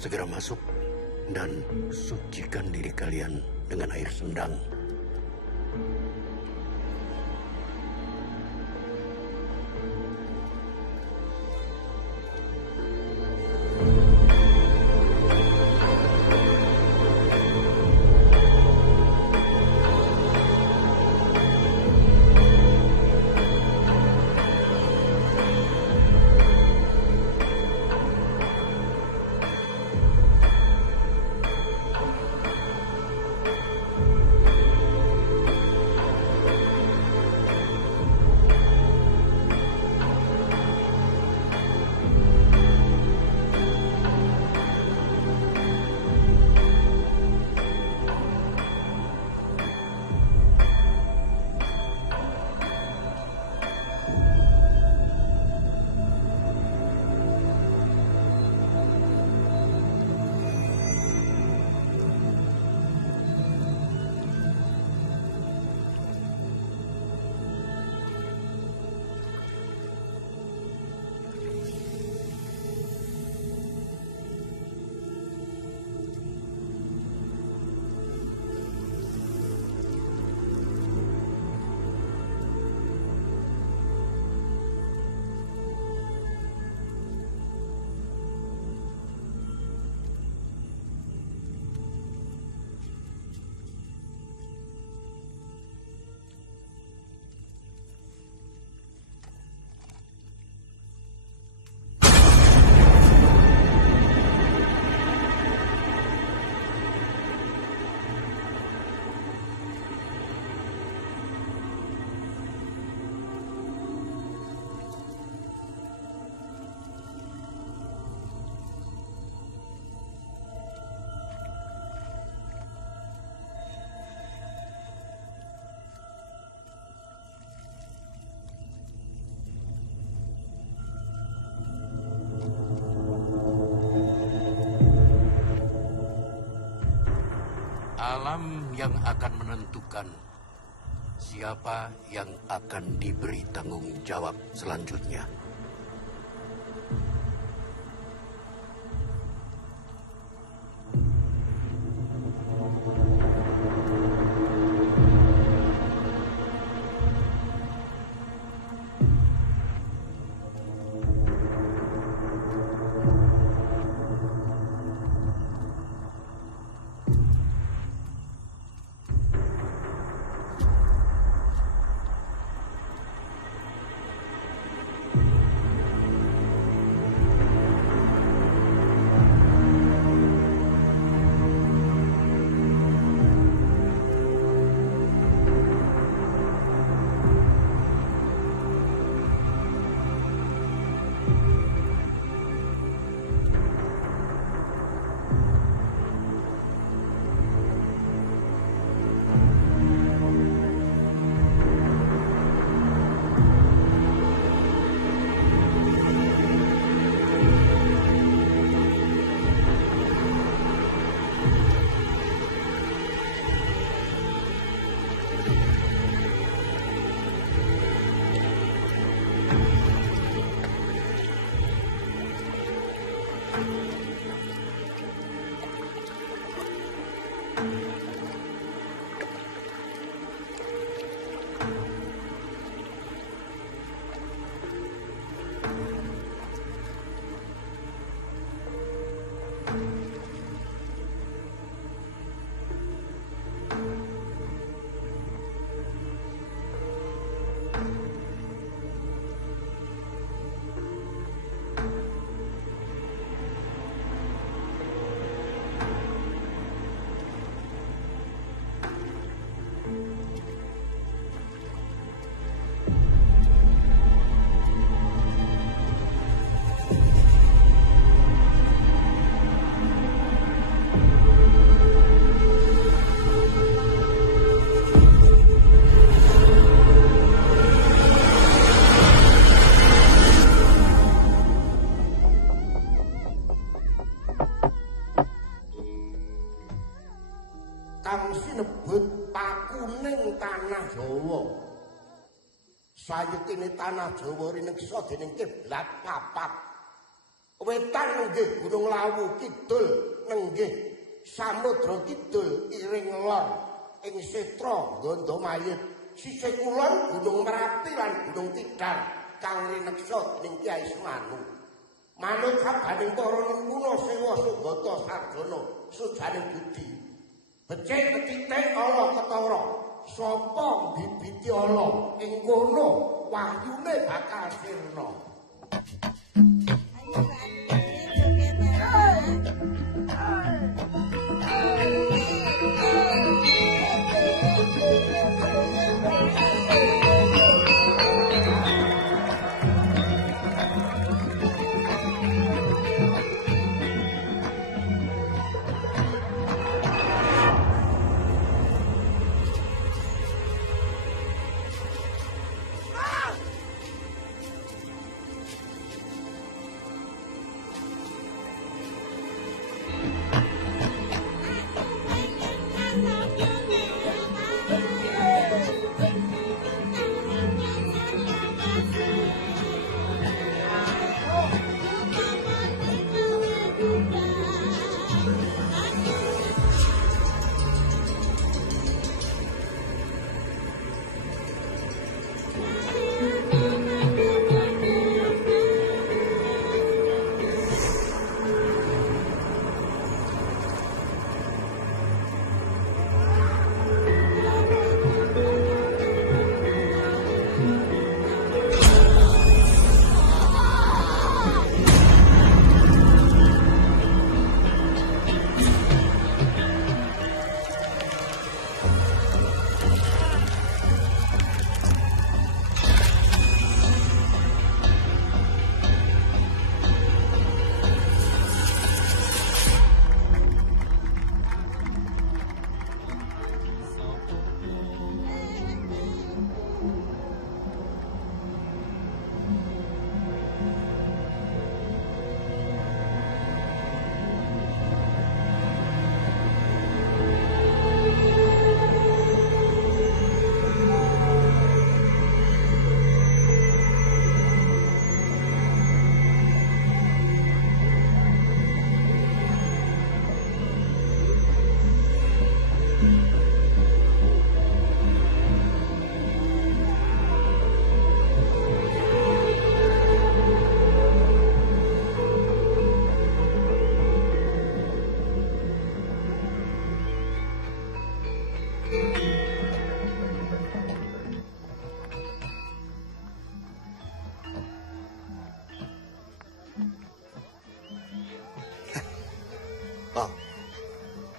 segera masuk dan sucikan diri kalian dengan air sendang. Alam yang akan menentukan siapa yang akan diberi tanggung jawab selanjutnya. kang sinebut pakuning tanah Jawa. Sayektine tanah Jawa rineksa dening kiblat papat. wetan nenggih Gunung Lawu, kidul nenggih Samudra Kidul, iring lor ing Setra Gondomayit, sisih kulon Gunung Merapi lan Gunung Tidar kang rineksa ning Kyai Semanu. Manut sabaning para nenguna sewa Sugata Sarjana sujaning budi. Becik petiting ala ketara, sapa bibiti ala ing kono wahyune bakal sirna.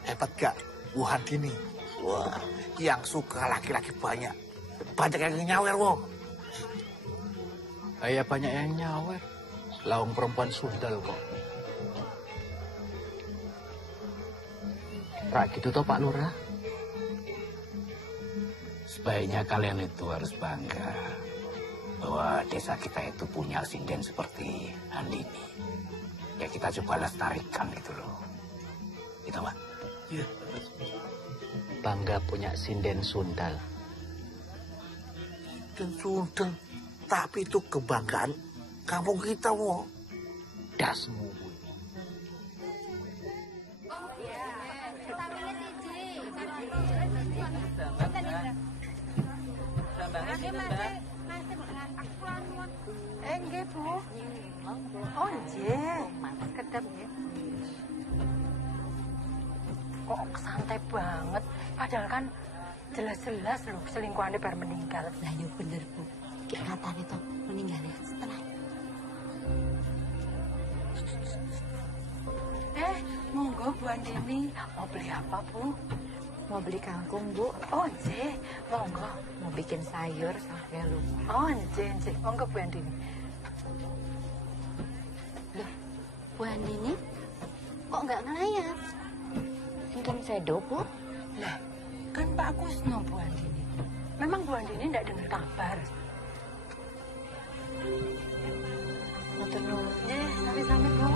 Hebat gak Wuhan gini? Wah, yang suka laki-laki banyak. Banyak yang nyawer, wong. Ayah banyak yang nyawer. Lawang perempuan sundal kok. Rak gitu toh Pak Lurah? Sebaiknya kalian itu harus bangga bahwa desa kita itu punya sinden seperti Andini. Ya kita coba lestarikan gitu loh. Gitu Pak? Iya. Bangga punya sinden sundal. Dan sundal. Tapi itu kebanggaan kampung kita, wong. Dasmu. Nggih, Bu. Oh, nggih. Kedap nggih. Kok santai banget. Padahal kan jelas-jelas loh selingkuhannya baru meninggal. Lah yo bener, Bu. Kayak katanya toh meninggalnya setelah. Monggo Bu Andini. Mau beli apa, Bu? Mau beli kangkung, Bu. Oh, nggih. Monggo. Mau bikin sayur sampai lupa. Oh, nggih. Monggo Bu Andini. Loh, Bu Andini kok nggak ngelayar? Sinten sedo, Bu? Lah, kan Pak Kusno Bu Andini. Memang Bu Andini enggak dengar kabar. Matur nuwun. Nggih, sami-sami Bu.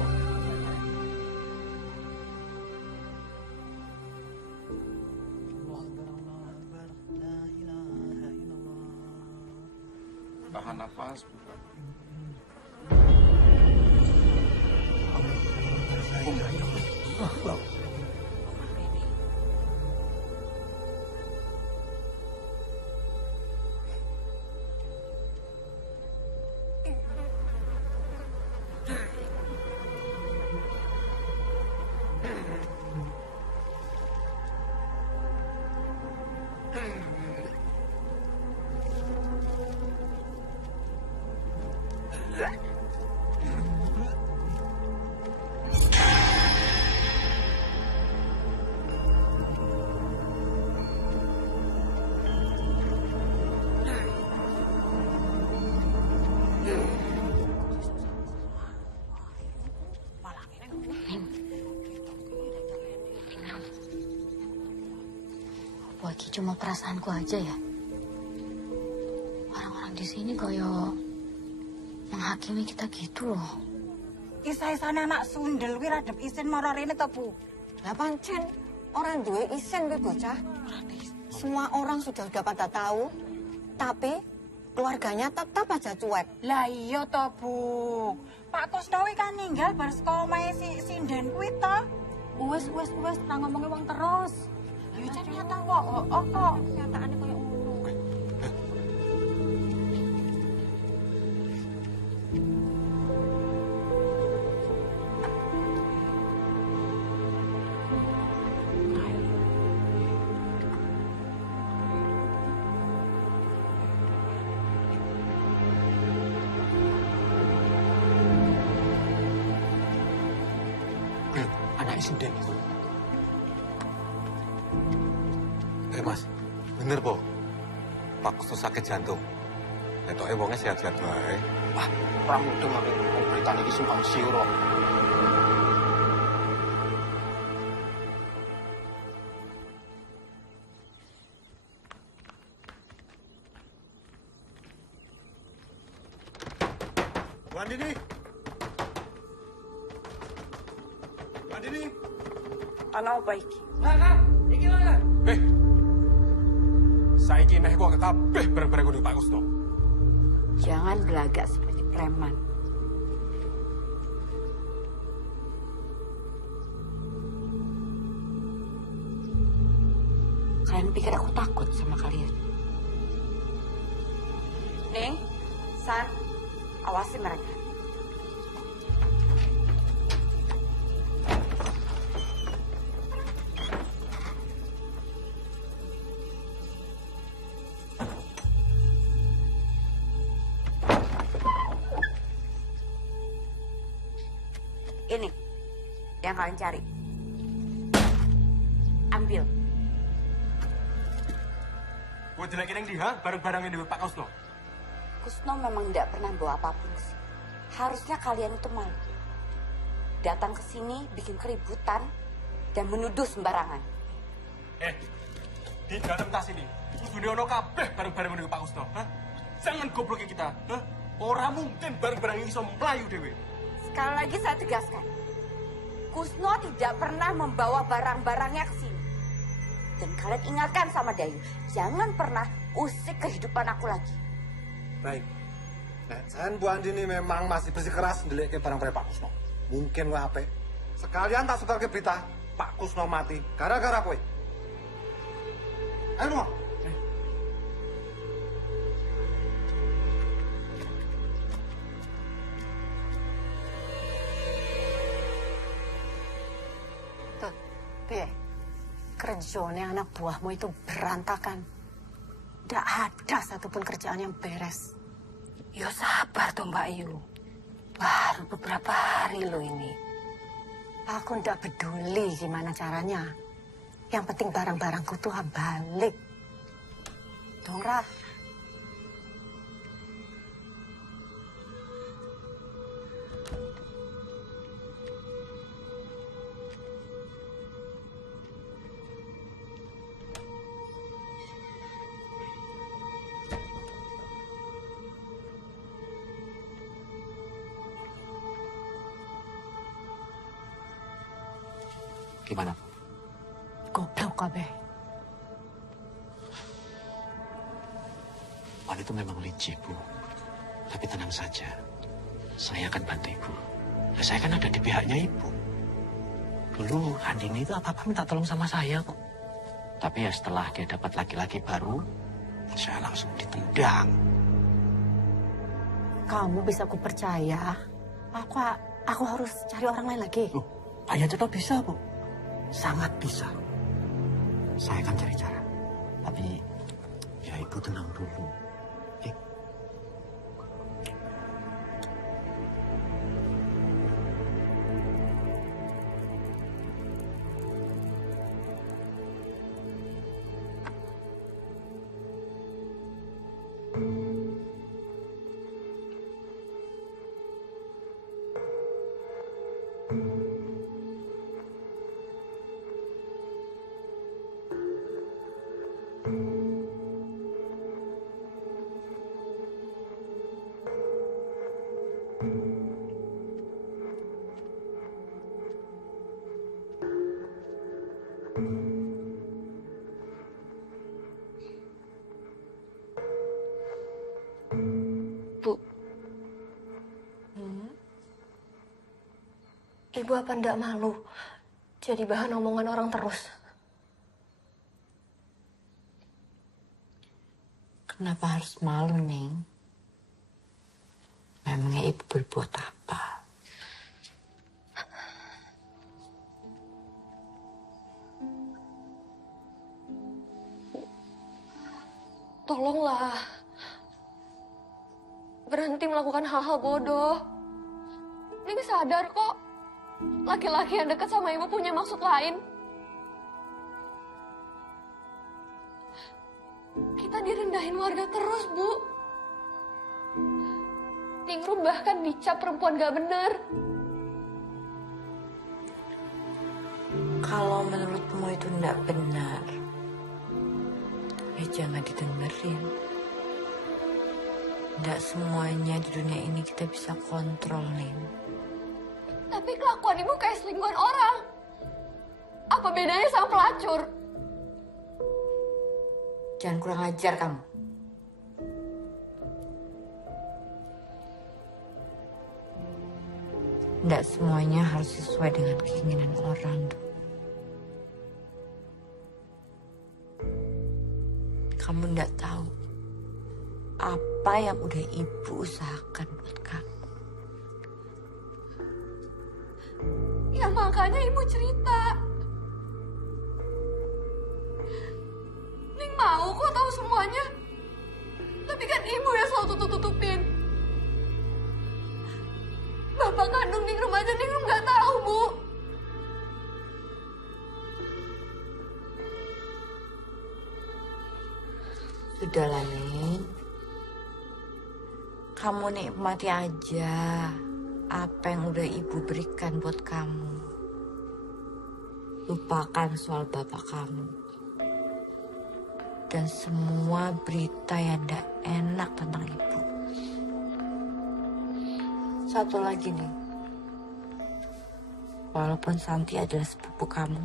Tahan nafas, Bu. Apa iki cuma perasaanku aja ya? Orang-orang di sini koyo menghakimi kita gitu loh. Isa-isane anak sundel kuwi radep isin mara rene to, Bu? Lah pancen orang duwe isin kuwi bocah. Semua orang sudah pada tahu, tapi keluarganya tetap aja cuek. Lah iya to, Bu. Pak Kusnowi kan ninggal bar saka omahe si sinden kuwi to. Wes ra ngomongin wong terus. Ya jan nyata kok. Oh kok nyataane koyo ngono. Anak sinden itu. Mas, bener po. Pak Kusno sakit jantung. Netoke wonge sehat-sehat wae. Wah, orang mudeng aku berita iki sumpang siur kok. Bu Andini. Bu Andini. Ana apa iki? Iki mana? Saiki neh kok kabeh bareng-bareng kudu Pak Kusno. Jangan berlagak seperti preman. Kalian pikir aku takut sama kalian? Ning, San, awasi mereka. Ini yang kalian cari. Ambil. Gue jelek ini di bareng-bareng ini Pak Kusno. Kusno memang tidak pernah bawa apapun sih. Harusnya kalian itu malu. Datang ke sini bikin keributan dan menuduh sembarangan. Di dalam tas ini, kudune ono kabeh bareng-bareng ini Pak Kusno. Jangan gobloki kita. Orang mungkin bareng-bareng ini iso melayu dewe. Sekali lagi saya tegaskan, Kusno tidak pernah membawa barang-barangnya ke sini. Dan kalian ingatkan sama Dayu, jangan pernah usik kehidupan aku lagi. Baik. Nah, San Bu Andini memang masih bersikeras ndelik ke barang-barang Pak Kusno. Mungkin wah apik. Sekalian tak sebar ke berita, Pak Kusno mati gara-gara kowe. Ayo, Mo. Piye? Kerjanya anak buahmu itu berantakan. Tidak ada satupun kerjaan yang beres. Ya sabar tuh Mbak Ayu. Baru beberapa hari loh ini. Aku tidak peduli gimana caranya. Yang penting barang-barangku tuh balik. Dongra. Gimana? Goblok kabeh. Wan itu memang licik, Bu. Tapi tenang saja. Saya akan bantu Ibu. Ya, saya kan ada di pihaknya Ibu. Dulu Andini itu apa-apa minta tolong sama saya kok. Tapi ya setelah dia dapat laki-laki baru, saya langsung ditendang. Kamu bisa aku percaya. Aku harus cari orang lain lagi. Loh, Ayah Ceto bisa, Bu. Sangat bisa. Saya akan cari cara. Tapi, ya Ibu tenang dulu. Ibu apa ndak malu jadi bahan omongan orang terus? Kenapa harus malu, Neng? Memangnya ibu berbuat apa? Tolonglah. Berhenti melakukan hal-hal bodoh. Neng sadar kok. Laki-laki yang dekat sama ibu punya maksud lain. Kita direndahin warga terus, Bu. Ningrum bahkan dicap perempuan gak bener. Kalau menurutmu itu tidak benar, ya jangan didengerin. Tidak semuanya di dunia ini kita bisa kontrol, Nin. Tapi kelakuan ibu kayak selingkuhan orang. Apa bedanya sama pelacur? Jangan kurang ajar kamu. Tidak semuanya harus sesuai dengan keinginan orang. Kamu tidak tahu apa yang udah ibu usahakan buat kamu. Ya makanya ibu cerita. Ning mau kok tahu semuanya. Tapi kan ibu yang selalu tutup-tutupin. Bapak kandung Ningrum aja Ningrum nggak tahu, Bu. Sudahlah, Ning. Kamu nikmati aja apa yang udah ibu berikan buat kamu. Lupakan soal bapak kamu. Dan semua berita yang tidak enak tentang ibu. Satu lagi nih. Walaupun Santi adalah sepupu kamu,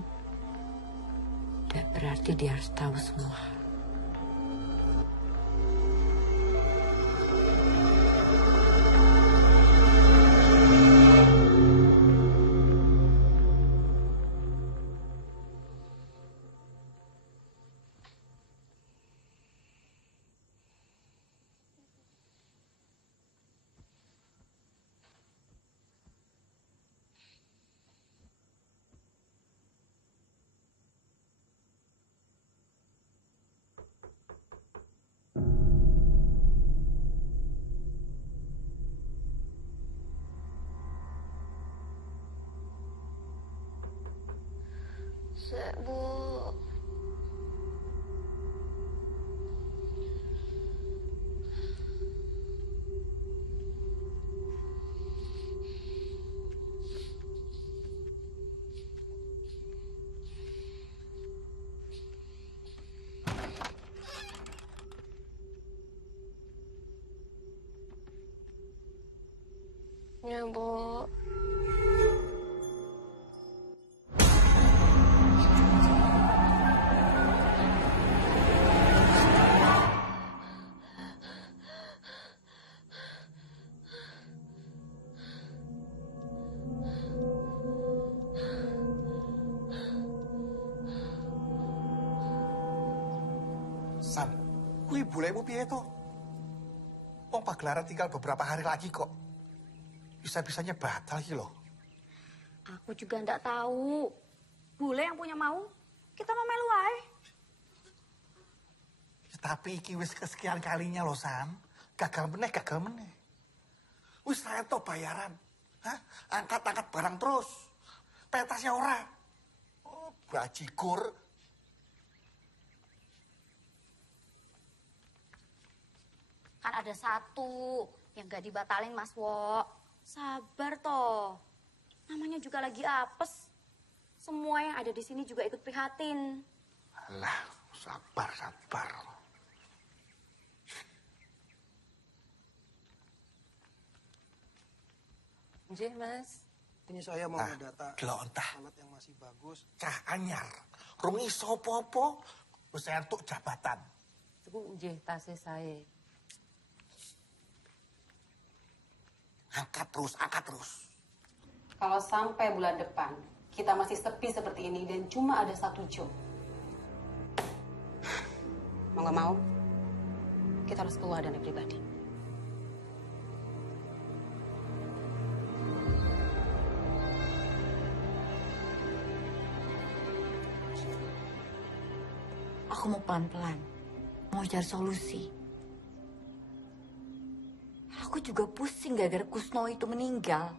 tidak berarti dia harus tahu semua. Bu. Ya, Bu. Kui bolehmu piye to? Wong pagelaran tinggal beberapa hari lagi kok. Bisa-bisanya batal iki loh. Aku juga ndak tahu. Bule yang punya mau, kita mau melu ae. Tapi iki wis kesekian kalinya loh, San. Gagal meneh. Wis saya to bayaran. Hah? Angkat-angkat barang terus. Pentasnya ora. Oh, bajigur. Kan ada satu yang gak dibatalin, Mas Wo. Sabar toh. Namanya juga lagi apes. Semua yang ada di sini juga ikut prihatin. Alah, sabar. Nggih, Mas. Ini saya mau ngedata alat yang masih bagus. Cah anyar. Rung iso apa-apa. Wis entuk jabatan. Iku nggih tasih saya. Angkat terus. Kalau sampai bulan depan, kita masih sepi seperti ini dan cuma ada satu job. Mau nggak mau, kita harus keluar dana pribadi. Aku mau pelan-pelan. Mau cari solusi. Aku juga pusing gara-gara Kusno itu meninggal.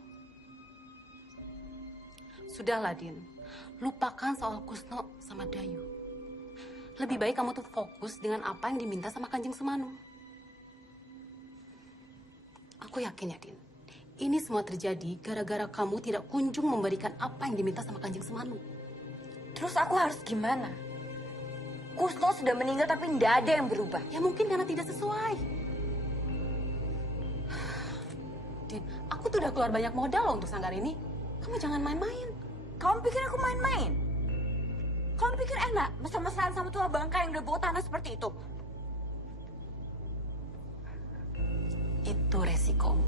Sudahlah, Din. Lupakan soal Kusno sama Dayu. Lebih baik kamu tuh fokus dengan apa yang diminta sama Kanjeng Semanu. Aku yakin ya, Din. Ini semua terjadi gara-gara kamu tidak kunjung memberikan apa yang diminta sama Kanjeng Semanu. Terus aku harus gimana? Kusno sudah meninggal tapi tidak ada yang berubah. Ya mungkin karena tidak sesuai. Din, aku tuh udah keluar banyak modal loh untuk sanggar ini. Kamu jangan main-main. Kamu pikir aku main-main? Kamu pikir enak mesra-mesraan sama tua bangka yang udah bawa tanah seperti itu? Itu resikomu.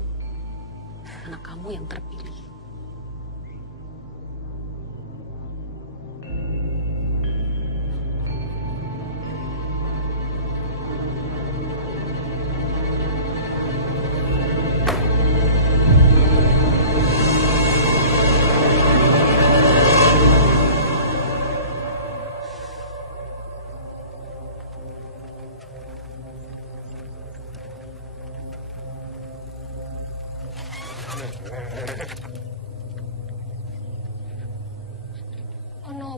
Anak kamu yang terpilih.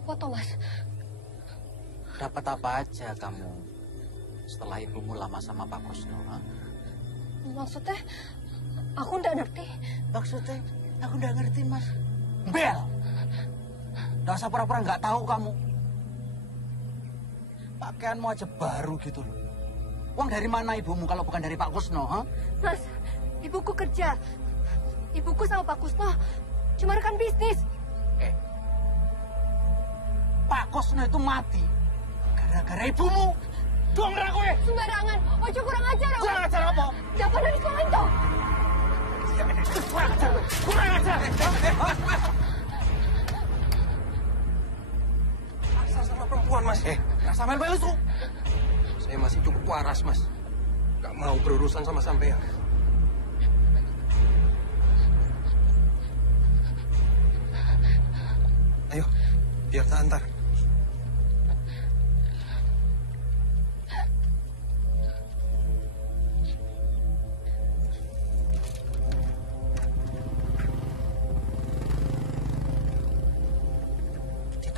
Apa toh, Mas? Dapat apa aja kamu setelah ibumu lama sama Pak Kusno? Ha? Maksudnya, aku nggak ngerti. Maksudnya, aku nggak ngerti, Mas. Bel! Nggak usah pura-pura nggak tahu kamu. Pakaianmu aja baru gitu loh. Uang dari mana ibumu kalau bukan dari Pak Kusno? Ha? Mas, ibuku kerja. Ibuku sama Pak Kusno cuma rekan bisnis. Pak Kusno itu mati gara-gara ibumu. Dong kowe. Sembarangan. Ojo kurang ajar. Kurang ajar apa? Dapat dari sekolah itu. Kurang ajar. Masa sama perempuan, Mas? Nggak sama lu tuh. Saya masih cukup waras, Mas. Gak mau berurusan sama sampean. Ayo, biar tak antar.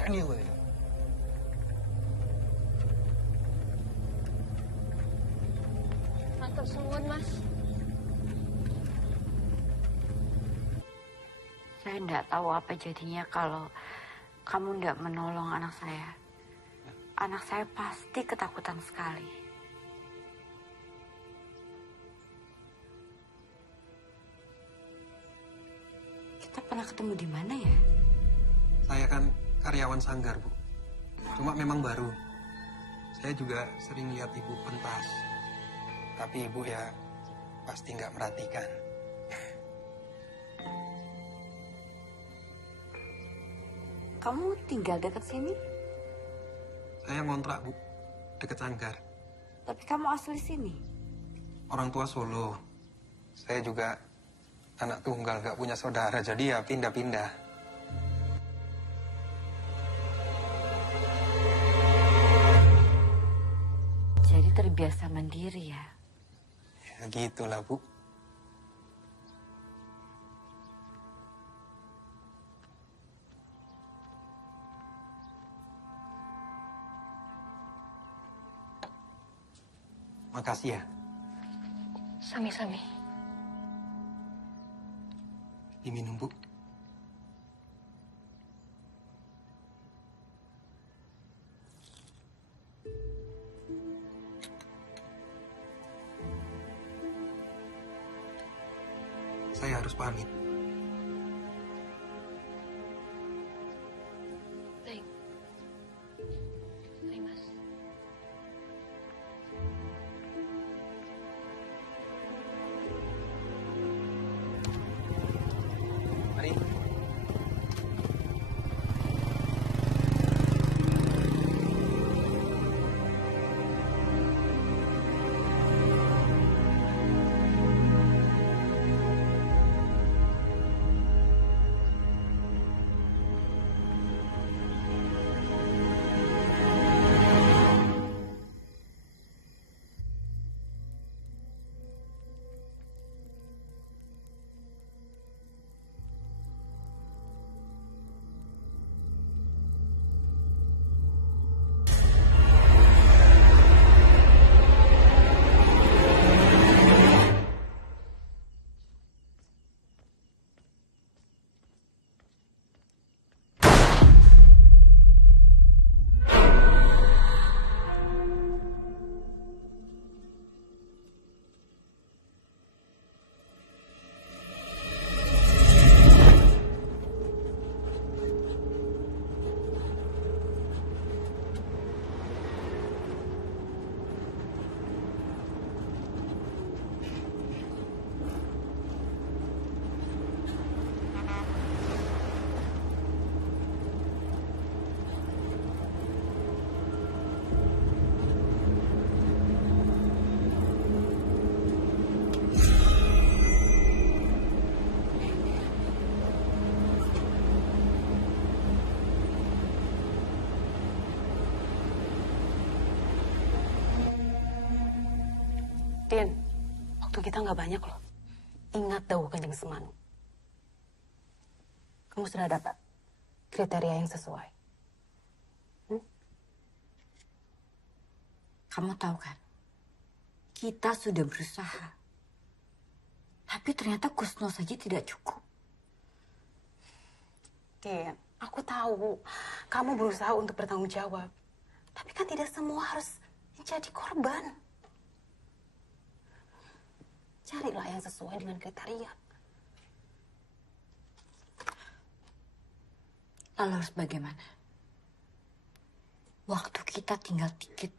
Ini gue. Matur suwun, Mas. Saya tidak tahu apa jadinya kalau kamu tidak menolong anak saya. Anak saya pasti ketakutan sekali. Kita pernah ketemu di mana ya? Saya kan karyawan sanggar, Bu. Cuma memang baru. Saya juga sering lihat Ibu pentas. Tapi Ibu ya pasti nggak merhatikan. Kamu tinggal dekat sini? Saya ngontrak, Bu. Dekat sanggar. Tapi kamu asli sini? Orang tua Solo. Saya juga anak tunggal, gak punya saudara, jadi ya pindah-pindah. Jadi terbiasa mandiri ya? Ya gitulah, Bu. Makasih ya. Sami-sami. Diminum, Bu. Saya harus pamit. Baik. Mari, Mas. Mari. Din, waktu kita nggak banyak loh. Ingat dahulu Kanjeng Semanu. Kamu sudah dapat kriteria yang sesuai. Kamu tahu kan? Kita sudah berusaha. Tapi ternyata Kusno saja tidak cukup. Din, aku tahu kamu berusaha untuk bertanggung jawab. Tapi kan tidak semua harus menjadi korban. Carilah yang sesuai dengan kriteria. Lalu harus bagaimana? Waktu kita tinggal dikit.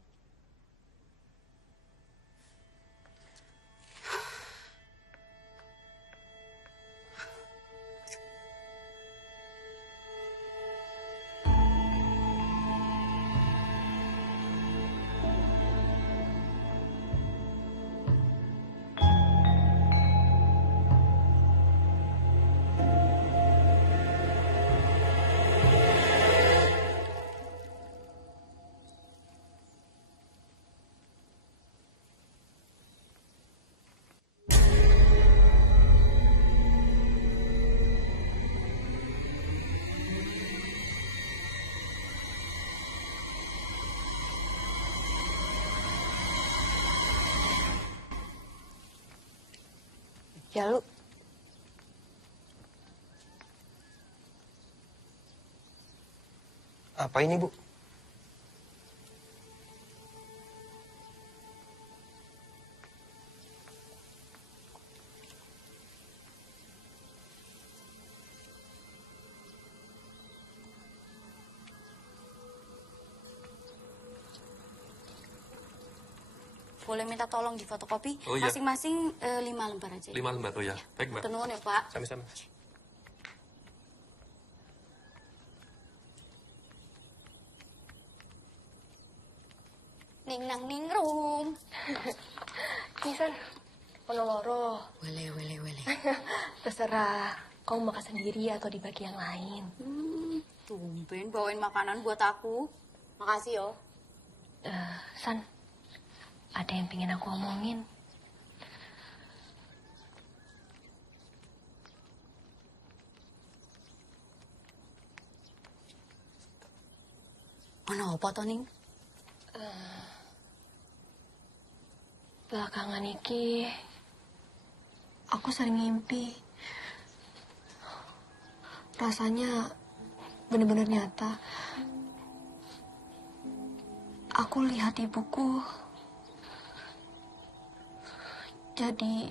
Ya lu. Apa ini, Bu? Boleh minta tolong di fotokopi? Oh, iya. Masing-masing 5 lembar aja. 5 lembar, oh ya. Baik, Mbak. Tenun ya, Pak. Sami-sami. Ning nang ningrum. Nisan, ono loro. Wele. Terserah, kamu makan sendiri atau dibagi yang lain. Tumben bawain makanan buat aku. Makasih yo. San, ada yang pengen aku omongin. Mana apa to, Ning? Belakangan iki, aku sering mimpi. Rasanya bener-bener nyata. Aku lihat ibuku jadi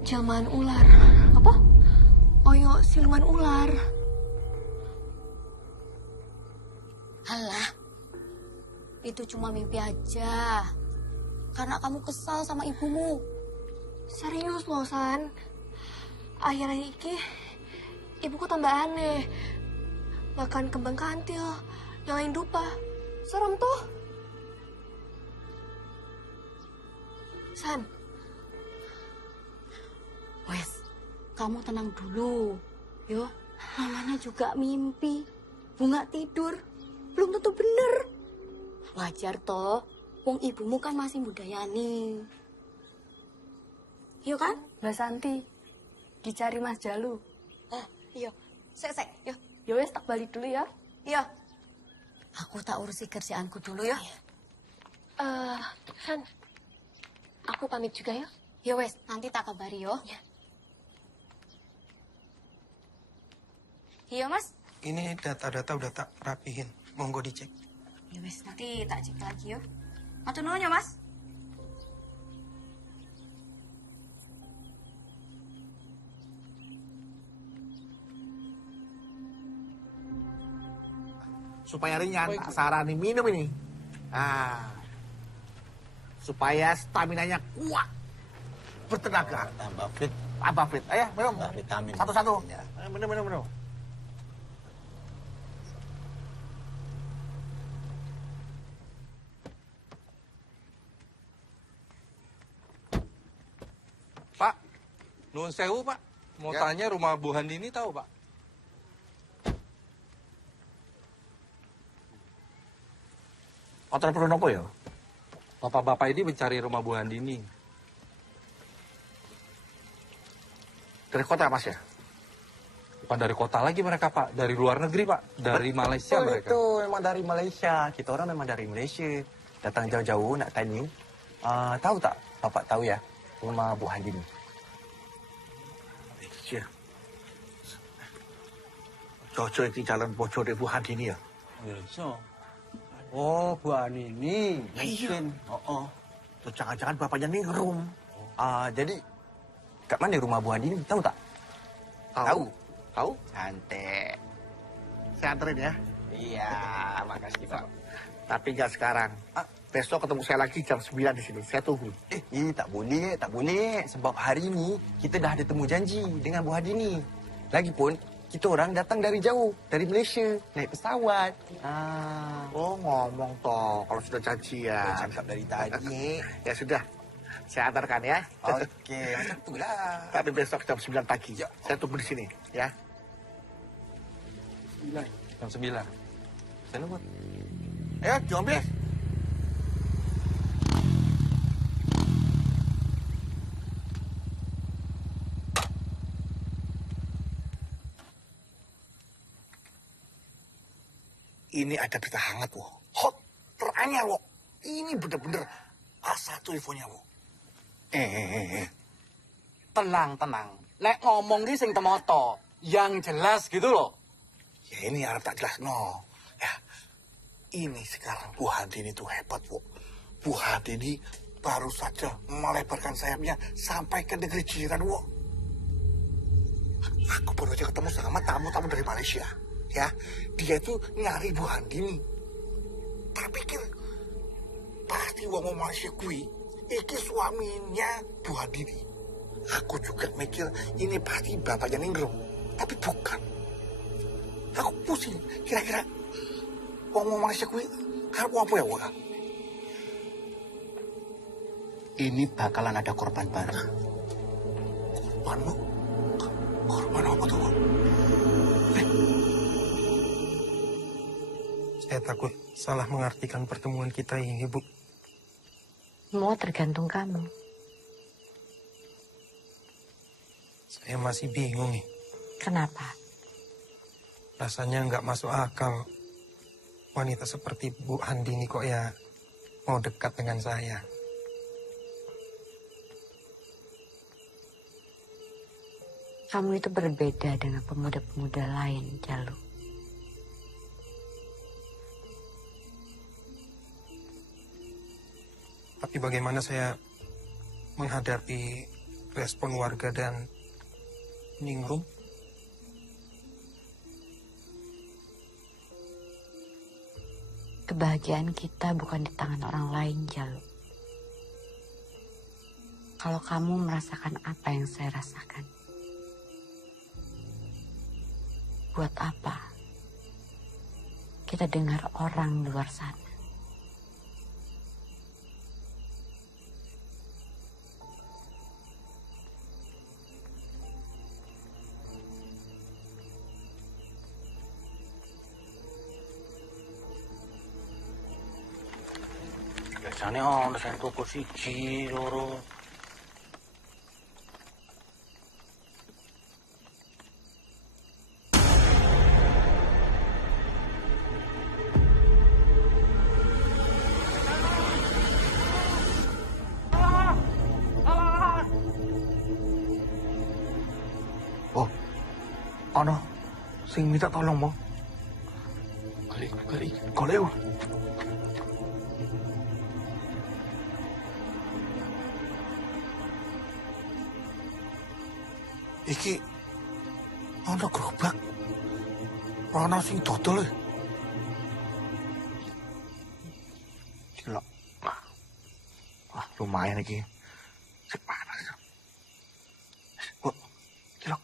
jaman ular. Apa? Oyo siluman ular. Alah, itu cuma mimpi aja. Karena kamu kesal sama ibumu. Serius loh, San. Akhir-akhir ini ibuku tambah aneh. Makan kembang kantil, nyalain dupa. Serem tuh. San. Wes, kamu tenang dulu. Yo, namanya juga mimpi. Bunga tidur. Belum tentu bener. Wajar toh. Wong ibumu kan masih mudayani. Iya kan? Mbak Santi, dicari Mas Jalu. Iya. Sek. Yo. Ya wes, tak balik dulu ya. Iya. Aku tak urusi kerjaanku dulu ya. San, aku pamit juga ya. Ya wes, nanti tak kabari yo. Iya, Mas. Ini data-data udah tak rapihin. Monggo dicek. Ya wes, nanti tak cek lagi yo. Matur nuwun ya, Mas. Supaya ringan, tak sarani minum ini. Nah, supaya staminanya kuat, bertenaga. Tambah fit. Tambah fit. Ayo, minum. Vitamin. Satu-satu. Ya. Ayo, minum. Pak, nuwun sewu Pak. Mau tanya rumah Bu Handini tahu Pak? Kotor perlu nopo ya? Bapak-bapak ini mencari rumah Bu Handini. Dari kota Mas ya? Bukan dari kota lagi mereka Pak, dari luar negeri Pak, dari Malaysia mereka. Itu memang dari Malaysia. Kita orang memang dari Malaysia. Datang jauh-jauh nak tanya. Tahu tak? Bapak tahu ya rumah Bu Handini. Iya. Cocok di jalan bocor di Bu Handini ya? So. Oh, Bu Handini. Iya. Oh. Tuh, jangan-jangan bapaknya ningrum. Jadi kat mana rumah Bu Handini? Tahu tak? Tahu. Cantik. Saya anterin ya. Iya, makasih Pak. Tapi nggak sekarang. Besok ketemu saya lagi jam 9 di sini. Saya tunggu. Tak boleh. Sebab hari ini kita dah ada temu janji dengan Bu Handini. Lagipun, kita orang datang dari jauh, dari Malaysia, naik pesawat. Oh, ngomong toh, kalau sudah janji ya. Cakap dari tadi. Ya sudah, saya antarkan ya. Oke, itulah. Tapi besok jam 9 pagi. Saya tunggu di sini, ya. Jam 9. Saya nunggu. Ayo, diambil. Ini ada berita hangat, wo. Hot, teranyar, wo. Ini bener-bener A1 infonya, wo. Tenang. Lek ngomong ki sing temoto, yang jelas gitu loh. Ya ini harap tak jelas, no. Ya, ini sekarang Bu Handini itu hebat, wo. Bu Handini baru saja melebarkan sayapnya sampai ke negeri jiran, wo. Aku baru aja ketemu sama tamu-tamu dari Malaysia. Ya, dia itu nyari Bu Handini. Tak pikir pasti wong Malaysia kui iki suaminya Bu Handini. Aku juga mikir ini pasti bapaknya Ninggrum, tapi bukan. Aku pusing, kira-kira wong Malaysia kui karep apa ya, wong? ini bakalan ada korban baru. Korban, Bu? Korban apa tuh, Bu? Saya takut salah mengartikan pertemuan kita ini, Bu. Semua tergantung kamu. Saya masih bingung nih. Kenapa? Rasanya nggak masuk akal. Wanita seperti Bu Andini kok ya mau dekat dengan saya. Kamu itu berbeda dengan pemuda-pemuda lain, Jalu. Tapi bagaimana saya menghadapi respon warga dan Ningrum? Kebahagiaan kita bukan di tangan orang lain, Jalu. Kalau kamu merasakan apa yang saya rasakan, buat apa kita dengar orang luar sana? Biasanya ono sing tuku siji, loro. Oh, ono sing minta tolong, Mo. Golek. Iki ono gerobak. Ono sing dodol. Gila. Wah, lumayan iki. Sik panas. Kok gila.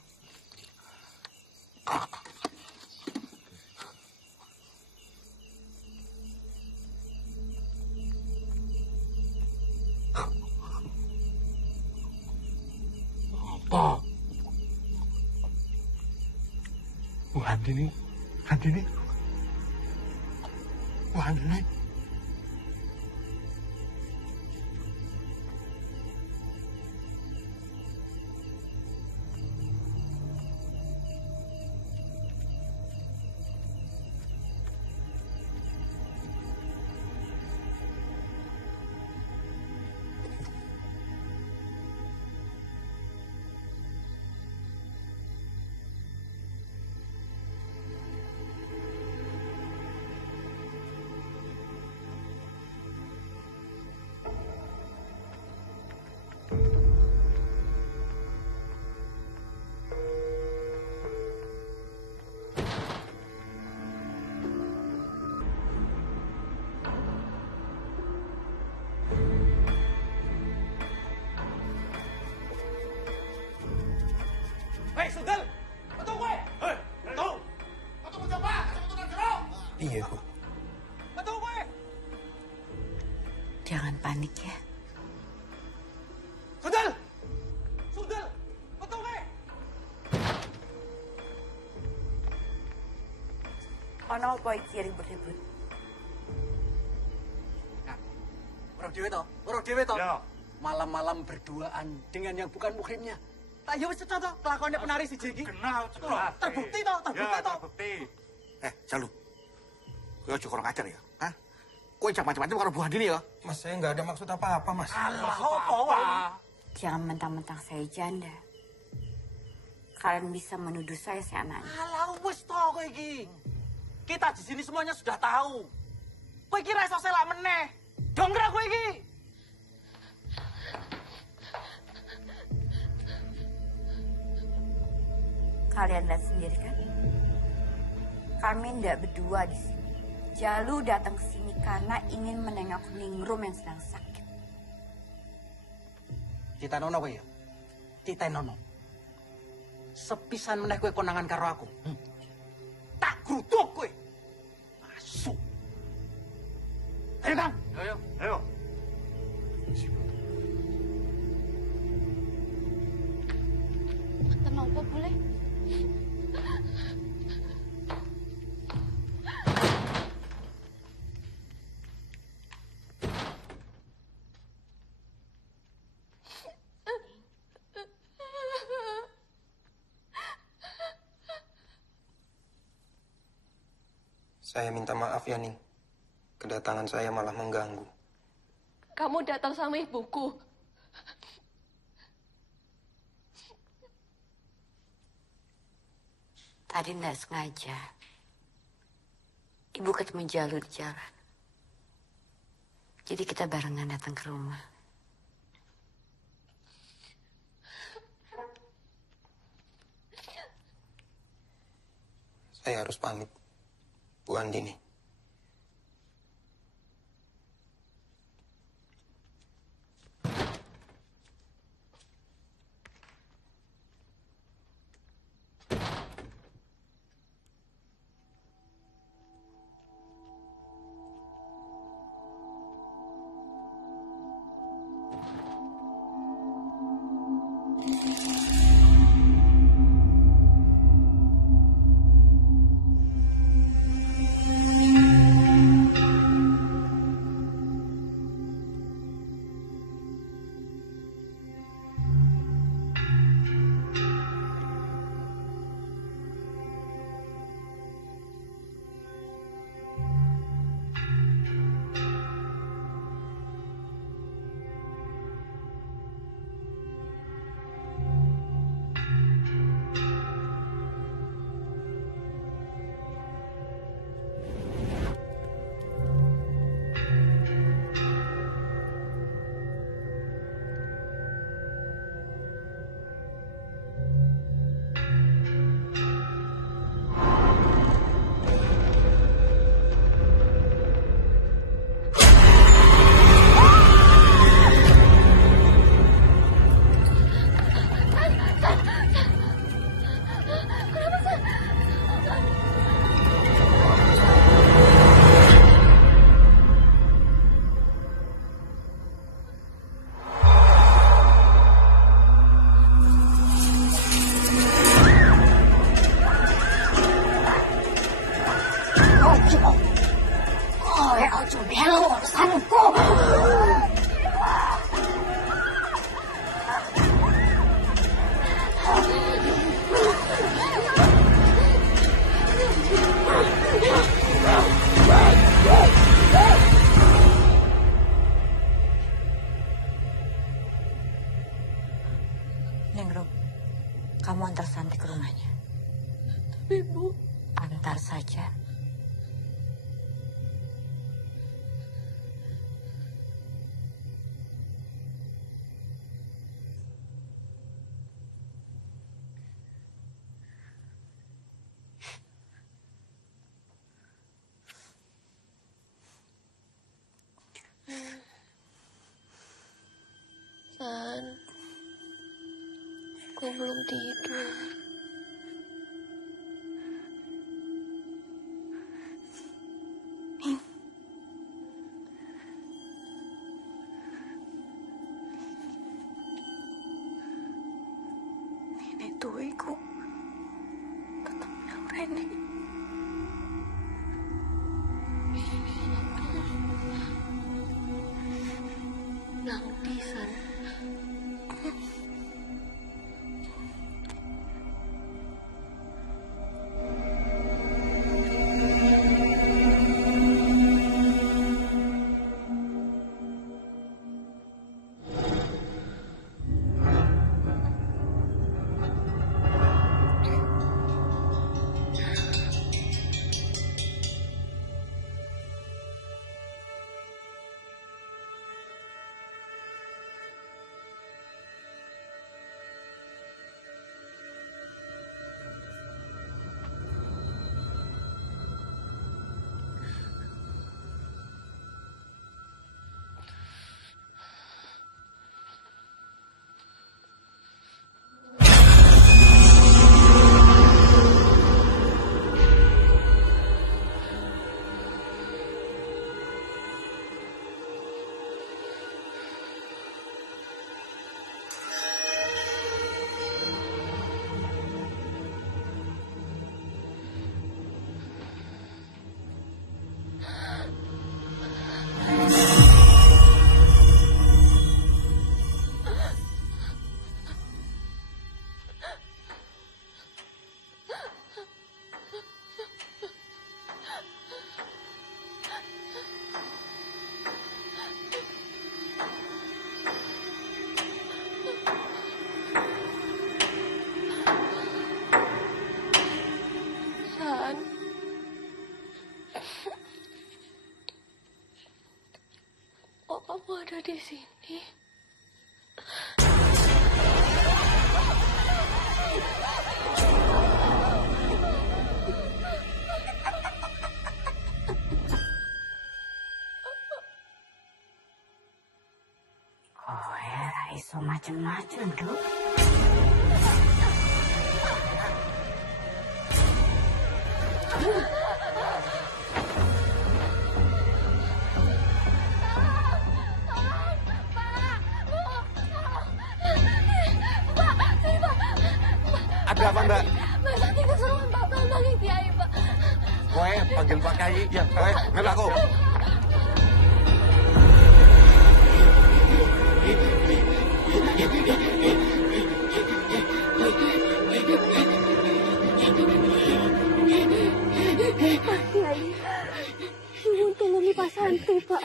Apa? Andini. Hei, Sundel! Betul gue! Hei, betul! Betul mencoba! Betul jeruk! Iya, Bu. Betul gue! Jangan panik ya. Sundel! Sundel! Betul gue! Ono apa iki ribut-ribut? Orang dewe toh. Malam-malam berduaan dengan yang bukan muhrimnya. Tak ya wis cocok toh kelakuannya penari si Jeki. Kenal, Terbukti toh. terbukti. Jalu. Kowe aja kurang ajar ya. Hah? Kowe jangan macam-macam karo Bu Andini ya. Mas, saya nggak ada maksud apa-apa, Mas. Jangan mentang-mentang saya janda. Kalian bisa menuduh saya seenaknya. Alah wis toh kowe iki. Kita di sini semuanya sudah tahu. Kowe iki ra iso selak meneh. Dongkrak kowe iki. Kalian lihat sendiri kan? Kami tidak berdua di sini. Jalu datang ke sini karena ingin menengok Ningrum yang sedang sakit. Cita nono kowe ya? Cita nono. Sepisan meneh kowe konangan karo aku. Tak gruduk kowe. Masuk. Ayo, Kang. Ayo. Saya minta maaf ya, Ning. Kedatangan saya malah mengganggu. Kamu datang sama ibuku. Tadi nggak sengaja. Ibu ketemu Jalu di jalan. Jadi kita barengan datang ke rumah. Saya harus pamit, Bu Andini. Ningrum, kamu antar Santi ke rumahnya. Tapi Bu, antar saja. San, aku belum tidur. Nenek tuiku tetap yang Reni. Nanti, San. ada di sini. Oh ya, iso macem-macem, Dok. Ada apa, Mbak? Mbak Santi kesurupan Pak panggil Kiai, Pak. Kowe panggil Pak Kiai. Ya, kowe ngel aku. Pak Kiai, Ibu tolongi Pak Santi, Pak.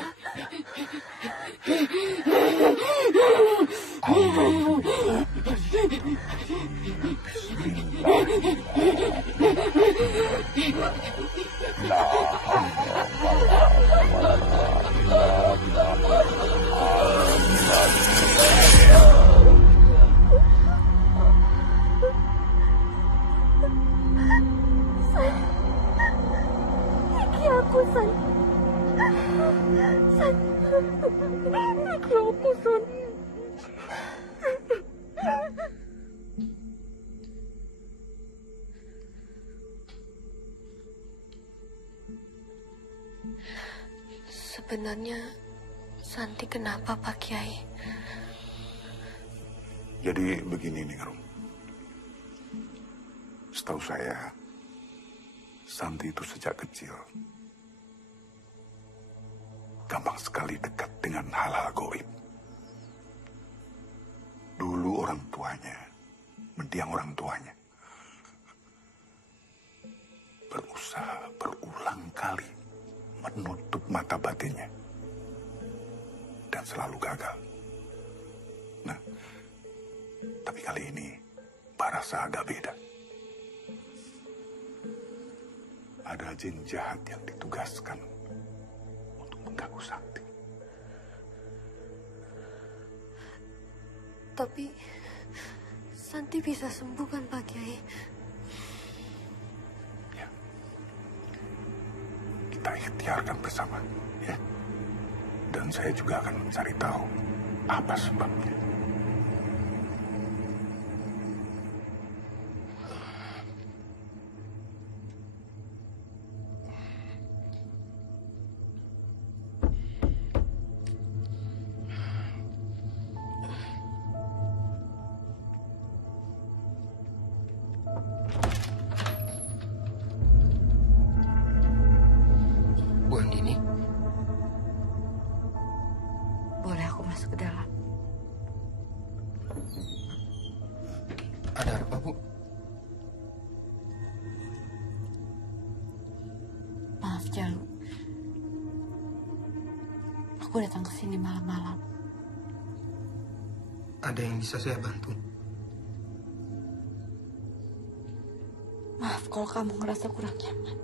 Iki aku, San. San. Iki aku, San. Sebenarnya Santi kenapa, Pak Kiai? Jadi begini nih, Rum. Setahu saya, Santi itu sejak kecil gampang sekali dekat dengan hal-hal goib. Dulu orang tuanya, mendiang orang tuanya, berusaha berulang kali menutup mata batinnya dan selalu gagal. Nah, tapi kali ini Barasa agak beda. Ada jin jahat yang ditugaskan untuk mengganggu Santi. Tapi Santi bisa sembuh kan, Pak Kiai? Kita ikhtiarkan bersama, ya. Dan saya juga akan mencari tahu apa sebabnya. Bu Andini, boleh aku masuk ke dalam? Ada apa, Bu? Maaf, Jalu. Aku datang ke sini malam-malam. Ada yang bisa saya bantu? Maaf kalau kamu ngerasa kurang nyaman.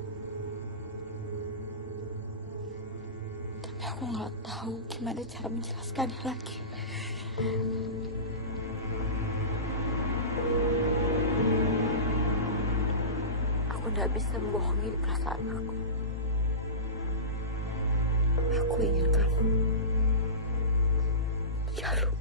Tapi aku nggak tahu gimana cara menjelaskannya lagi. Aku nggak bisa membohongi perasaan aku. Aku ingin kamu. Jalu.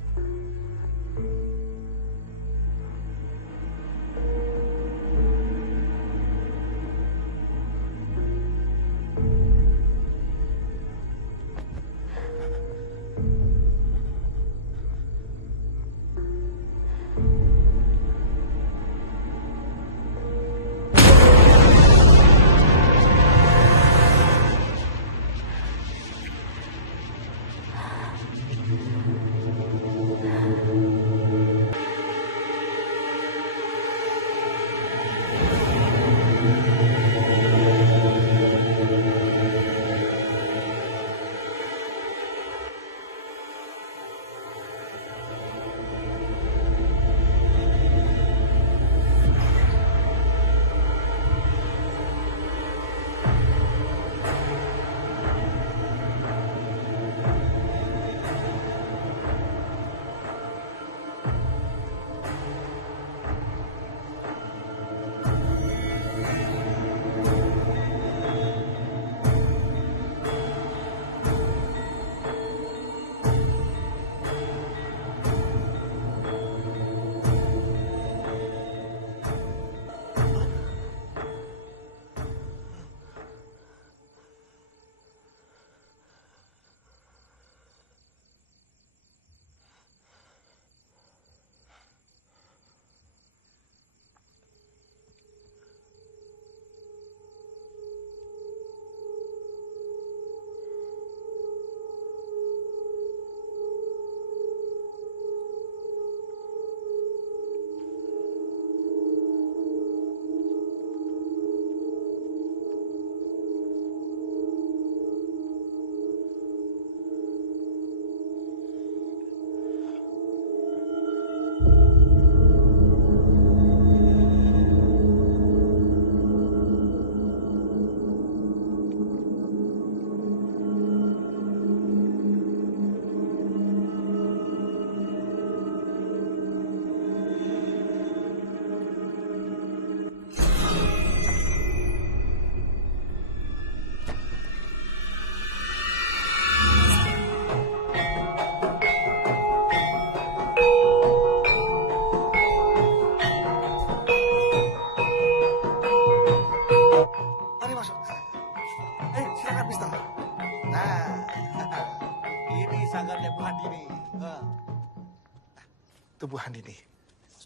Itu Bu Handini.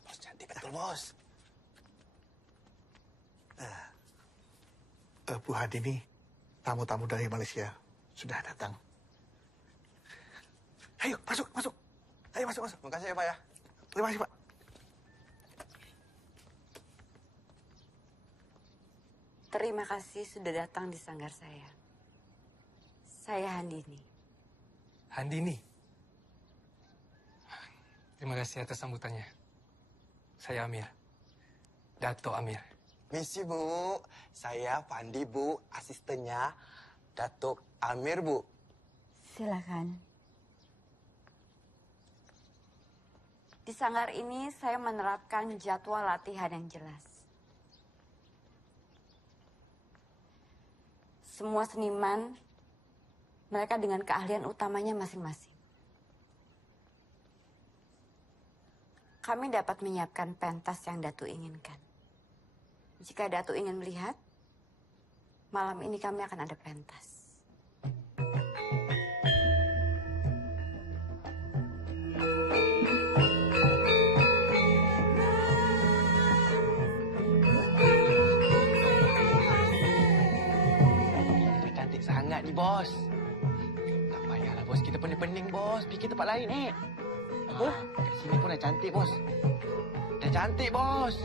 Bos, cantik betul, Bos. Bu Handini, tamu-tamu dari Malaysia sudah datang. Ayo, masuk. Ayo, masuk. Terima kasih ya, Pak ya. Terima kasih, Pak. Terima kasih sudah datang di sanggar saya. Saya Handini. Handini. Terima kasih atas sambutannya. Saya Amir. Dato' Amir. Misi, Bu. Saya Pandi, Bu. Asistennya Datuk Amir, Bu. Silakan. Di sanggar ini saya menerapkan jadwal latihan yang jelas. Semua seniman, mereka dengan keahlian utamanya masing-masing. Kami dapat menyiapkan pentas yang Datuk inginkan. Jika Datuk ingin melihat, malam ini kami akan ada pentas. Kita cantik sangat nih, Bos. Tak payahlah, Bos. Kita pening-pening, Bos. Fikir tempat lain, Apa? Kat sini pun dah cantik, Bos. Dah cantik, Bos.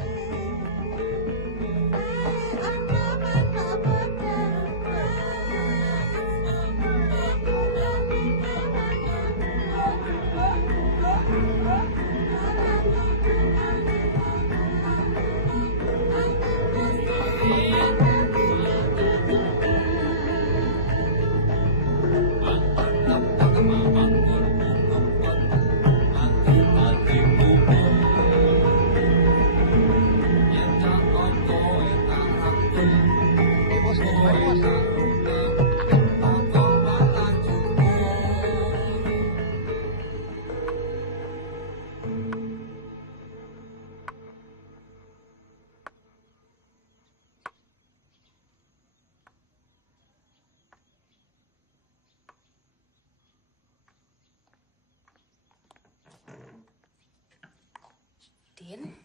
Din?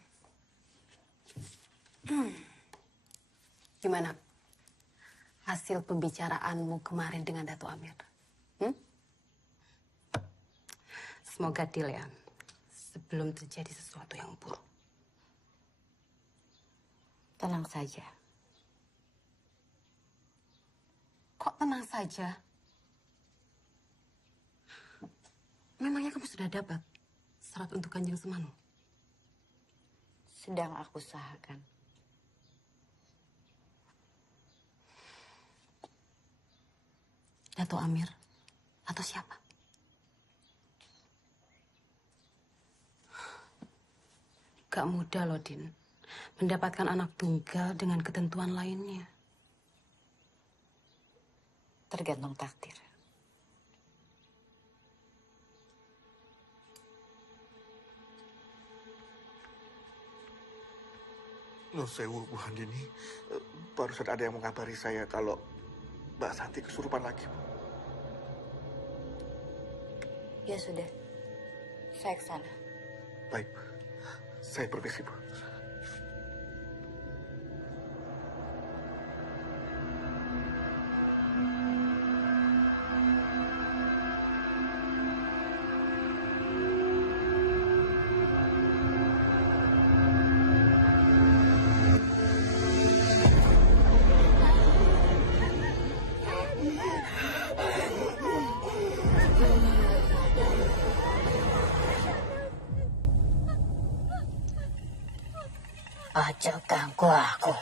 Gimana hasil pembicaraanmu kemarin dengan Dato' Amir? Semoga deal ya, sebelum terjadi sesuatu yang buruk. Tenang saja. Kok tenang saja? Memangnya kamu sudah dapat syarat untuk Kanjeng Semanu? Sedang aku usahakan. Dato' Amir atau siapa? Gak mudah loh, Din. Mendapatkan anak tunggal dengan ketentuan lainnya. Tergantung takdir. Nuwun sewu, Bu Handini. Barusan ada yang mengabari saya kalau Mbak Santi kesurupan lagi, Bu. Ya sudah, saya ke sana. Baik, saya permisi, Bu. Aja ganggu aku.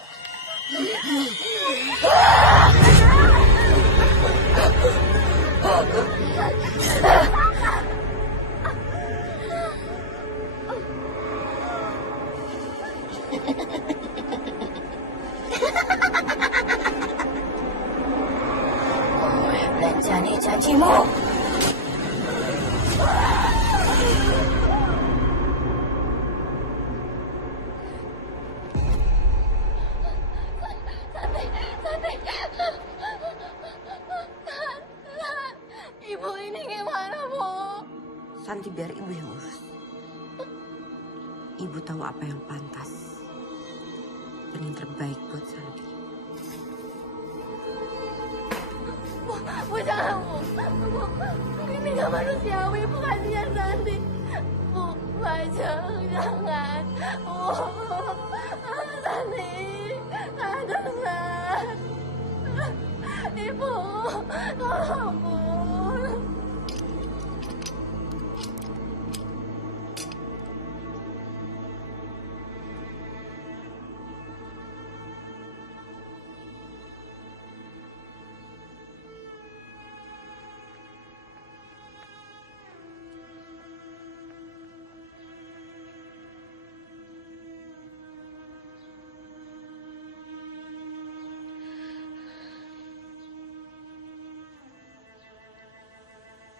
Kowe belanjani janjimu. Ibu ini gimana, Bu? Santi biar ibu yang urus. tahu apa yang pantas dan yang terbaik buat Sandi. Bu, jangan, Bu. Ini gak manusiawi, Bu. Kasihan Sandi. Bu, jangan. Bu, Sandi. Aduh, San. Ibu, tolong, Bu.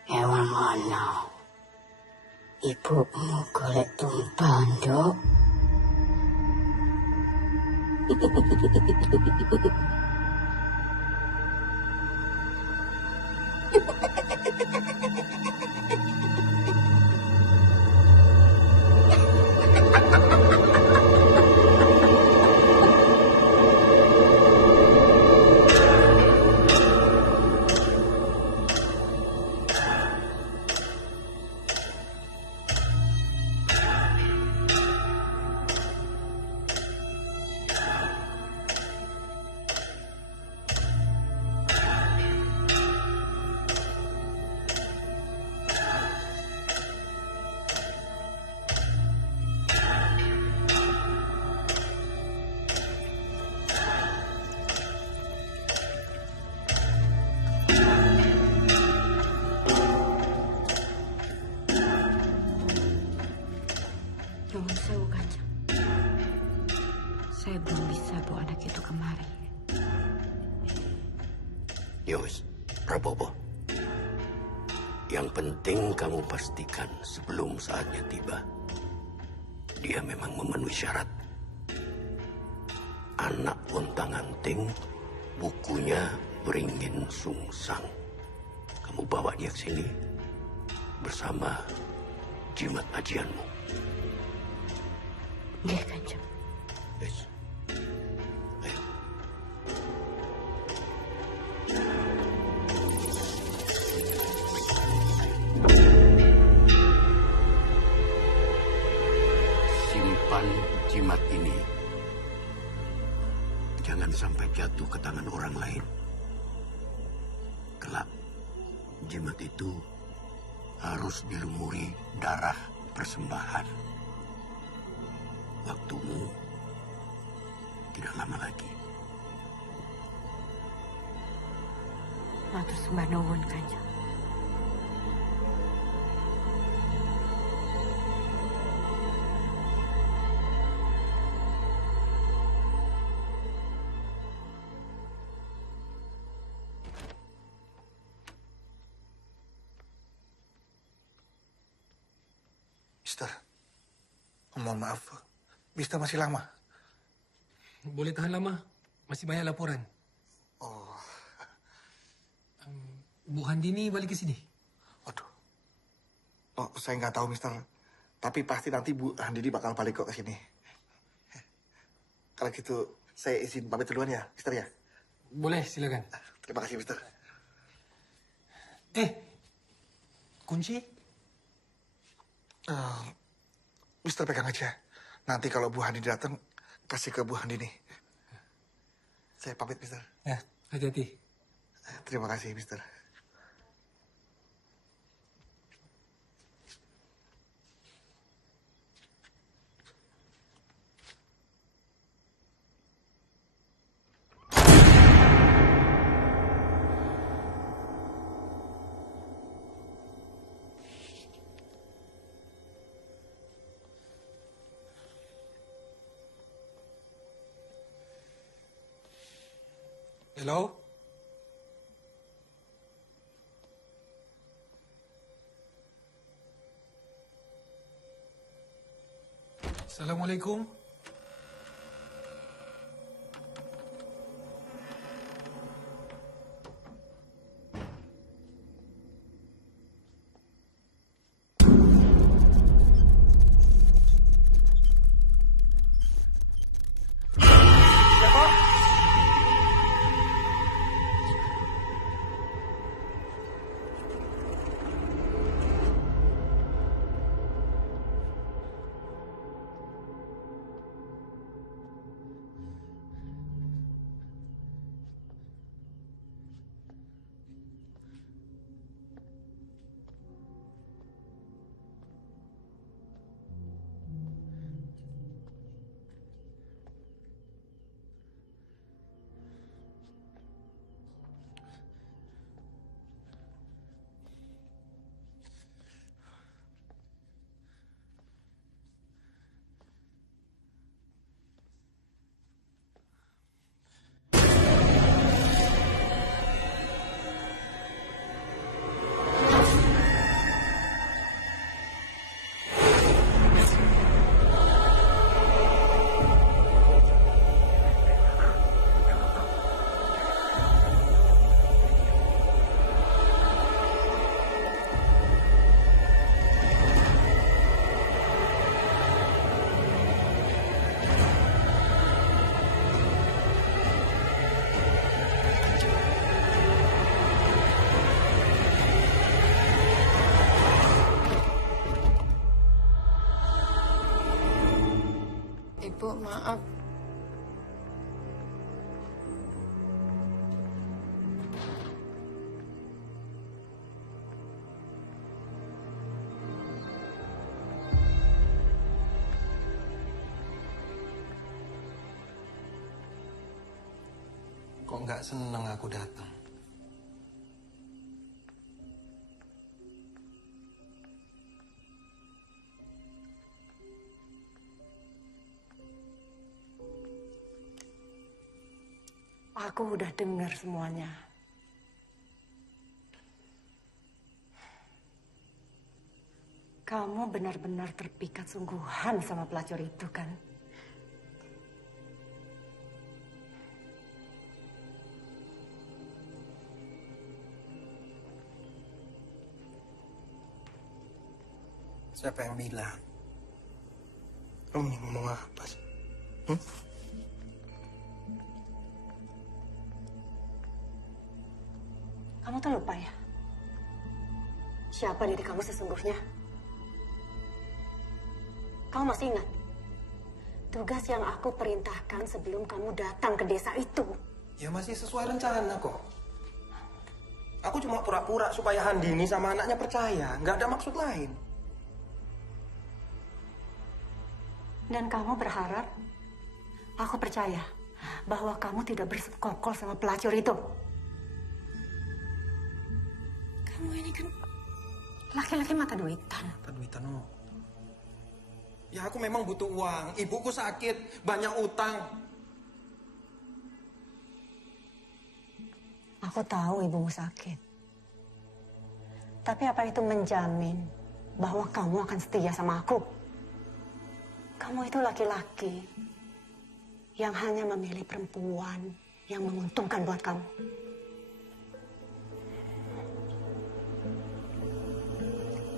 Ewan ngono. Ibumu golek tumpal, Nduk. Nyuwun sewu, Kanjeng. Saya belum bisa bawa anak itu kemari. Yos, Prabowo. Yang penting kamu pastikan sebelum saatnya tiba, dia memang memenuhi syarat. Anak Bontang-Anting, bukunya Beringin Sungsang. Kamu bawa dia ke sini bersama jimat ajianmu. Nggih, Kanjeng. Yes. Simpan jimat ini. Jangan sampai jatuh ke tangan orang lain. Kelak, jimat itu harus dilumuri darah persembahan. Waktumu tidak lama lagi. Matur sembah nuwun, Kanjeng. Mister, mohon maaf. Mister masih lama? Boleh tahan lama. Masih banyak laporan. Oh. Bu Handini balik ke sini? Oh, saya nggak tahu, Mister. Tapi pasti nanti Bu Handini bakal balik kok ke sini. Kalau gitu, saya izin pamit duluan ya, Mister ya? Boleh, silakan. Terima kasih, Mister. Kunci? Mister pegang aja. Nanti kalau Bu Handini datang, kasih ke Bu Handini. Saya pamit, Mister. Ya, hati-hati. Terima kasih, Mister. Hello? Assalamualaikum. Maaf. Kok nggak seneng aku datang? Aku udah dengar semuanya. Kamu benar-benar terpikat sungguhan sama pelacur itu, kan? Siapa yang bilang? Kamu ini ngomong apa sih? Kamu tuh lupa ya? Siapa diri kamu sesungguhnya? Kamu masih ingat? Tugas yang aku perintahkan sebelum kamu datang ke desa itu. Ya masih sesuai rencana kok. Aku cuma pura-pura supaya Handini sama anaknya percaya. Nggak ada maksud lain. Dan kamu berharap aku percaya bahwa kamu tidak bersekongkol sama pelacur itu. Kamu ini kan laki-laki mata duitan. Mata duitan, oh. Ya aku memang butuh uang. Ibuku sakit, banyak utang. Aku tahu ibumu sakit. Tapi apa itu menjamin bahwa kamu akan setia sama aku? Kamu itu laki-laki yang hanya memilih perempuan yang menguntungkan buat kamu.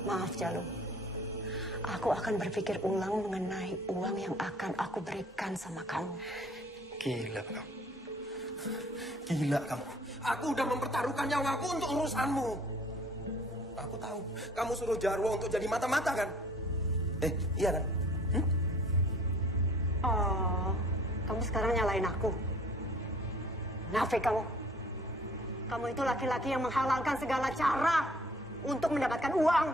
Maaf, Jalu. Aku akan berpikir ulang mengenai uang yang akan aku berikan sama kamu. Gila kamu. Gila kamu. Aku udah mempertaruhkan nyawaku untuk urusanmu. Aku tahu. Kamu suruh Jarwo untuk jadi mata-mata kan? Iya kan? Oh, kamu sekarang nyalain aku. Nafik kamu. Kamu itu laki-laki yang menghalalkan segala cara untuk mendapatkan uang.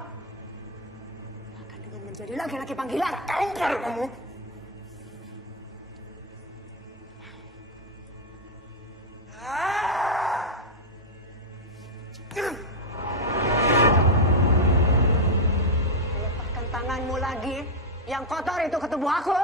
Bahkan dengan menjadi laki-laki panggilan. Tangkar kamu. Lepaskan tanganmu lagi. Yang kotor itu ke tubuh aku.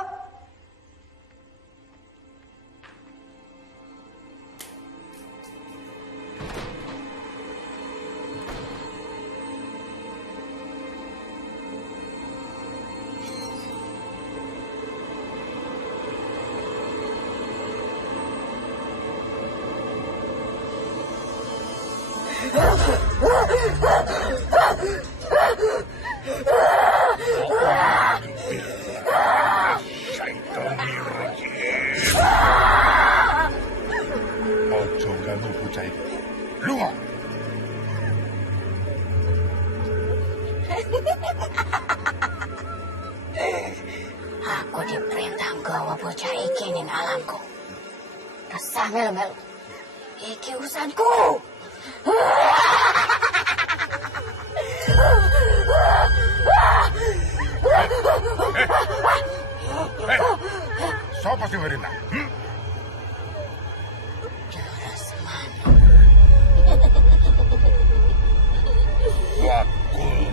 Ojo ganggu bocah itu. Lunga. Aku diperintah gawa bocah iki ning alamku. Resah melu-melu. Iki urusanku. Siapa sih merintah? Wakul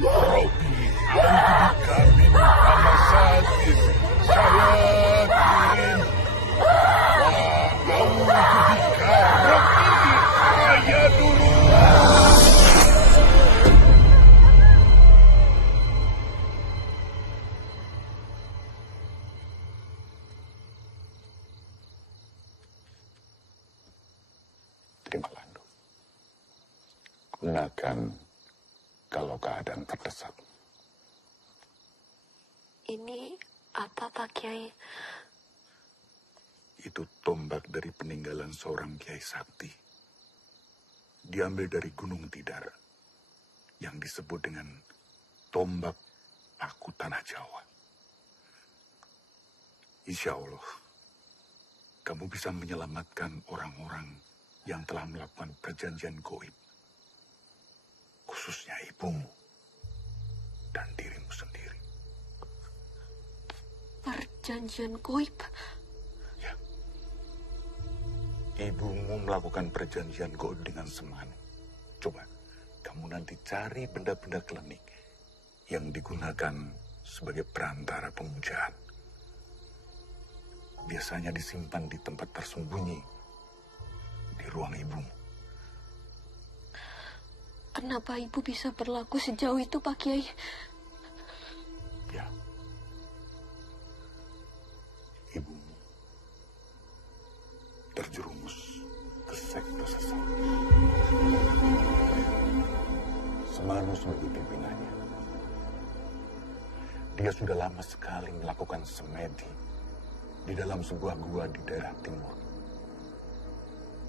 Robi Al-Bikamin Amasadis Syayatin Wa'audubika Robi Kaya dulu. Terimalah. Gunakan kalau keadaan terdesak. Ini apa, Pak Kiai? Itu tombak dari peninggalan seorang Kiai Sakti. Diambil dari Gunung Tidar. Yang disebut dengan tombak paku tanah Jawa. Insya Allah, kamu bisa menyelamatkan orang-orang yang telah melakukan perjanjian goib. Khususnya ibumu dan dirimu sendiri. Perjanjian goib? Ya. Ibumu melakukan perjanjian goib dengan Semanu. Coba, kamu nanti cari benda-benda klinik yang digunakan sebagai perantara pemujaan. Biasanya disimpan di tempat tersembunyi di ruang ibumu. Kenapa ibu bisa berlaku sejauh itu, Pak Kiai? Ya. Ibumu terjerumus ke sekte sesat. Semanu sebagai pimpinannya. Dia sudah lama sekali melakukan semedi di dalam sebuah gua di daerah timur.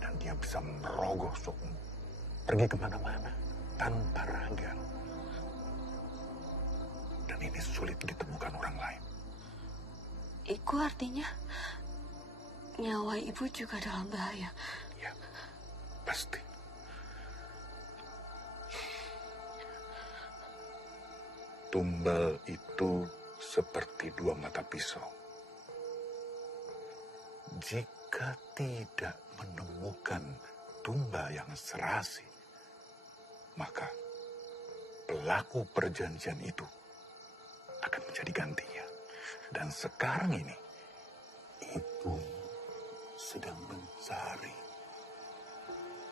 Dan dia bisa merogoh sukmu, pergi kemana-mana tanpa raga. Dan ini sulit ditemukan orang lain. Itu artinya nyawa ibu juga dalam bahaya. Ya, pasti. Tumbal itu seperti dua mata pisau. Jika tidak menemukan tumbal yang serasi, maka pelaku perjanjian itu akan menjadi gantinya. Dan sekarang ini, ibu sedang mencari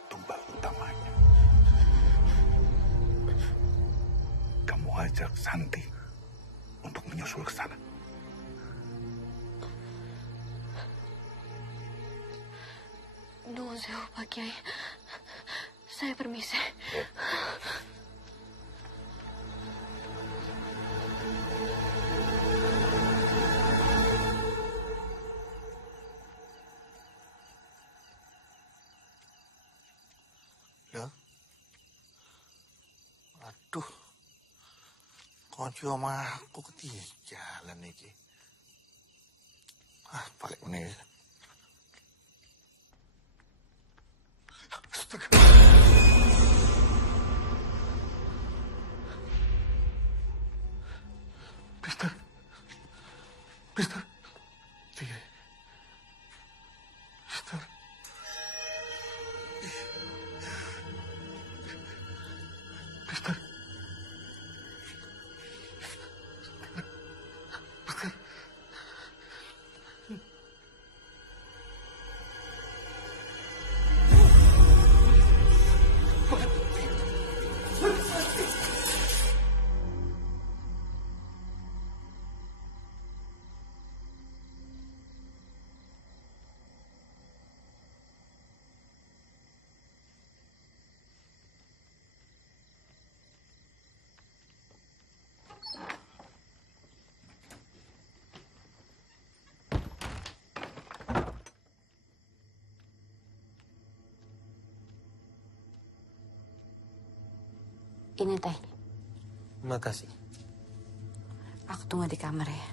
tumbal utamanya. Kamu ajak Santi untuk menyusul ke sana. Nuhun sewu, Pak Kiai. Saya permisi. Ya. Aduh. Kunci omah aku ketinggalan iki. Balik meneh. Mister. Mister. Iya. Mister. Mister. Ini teh. Makasih. Aku tunggu di kamar ya.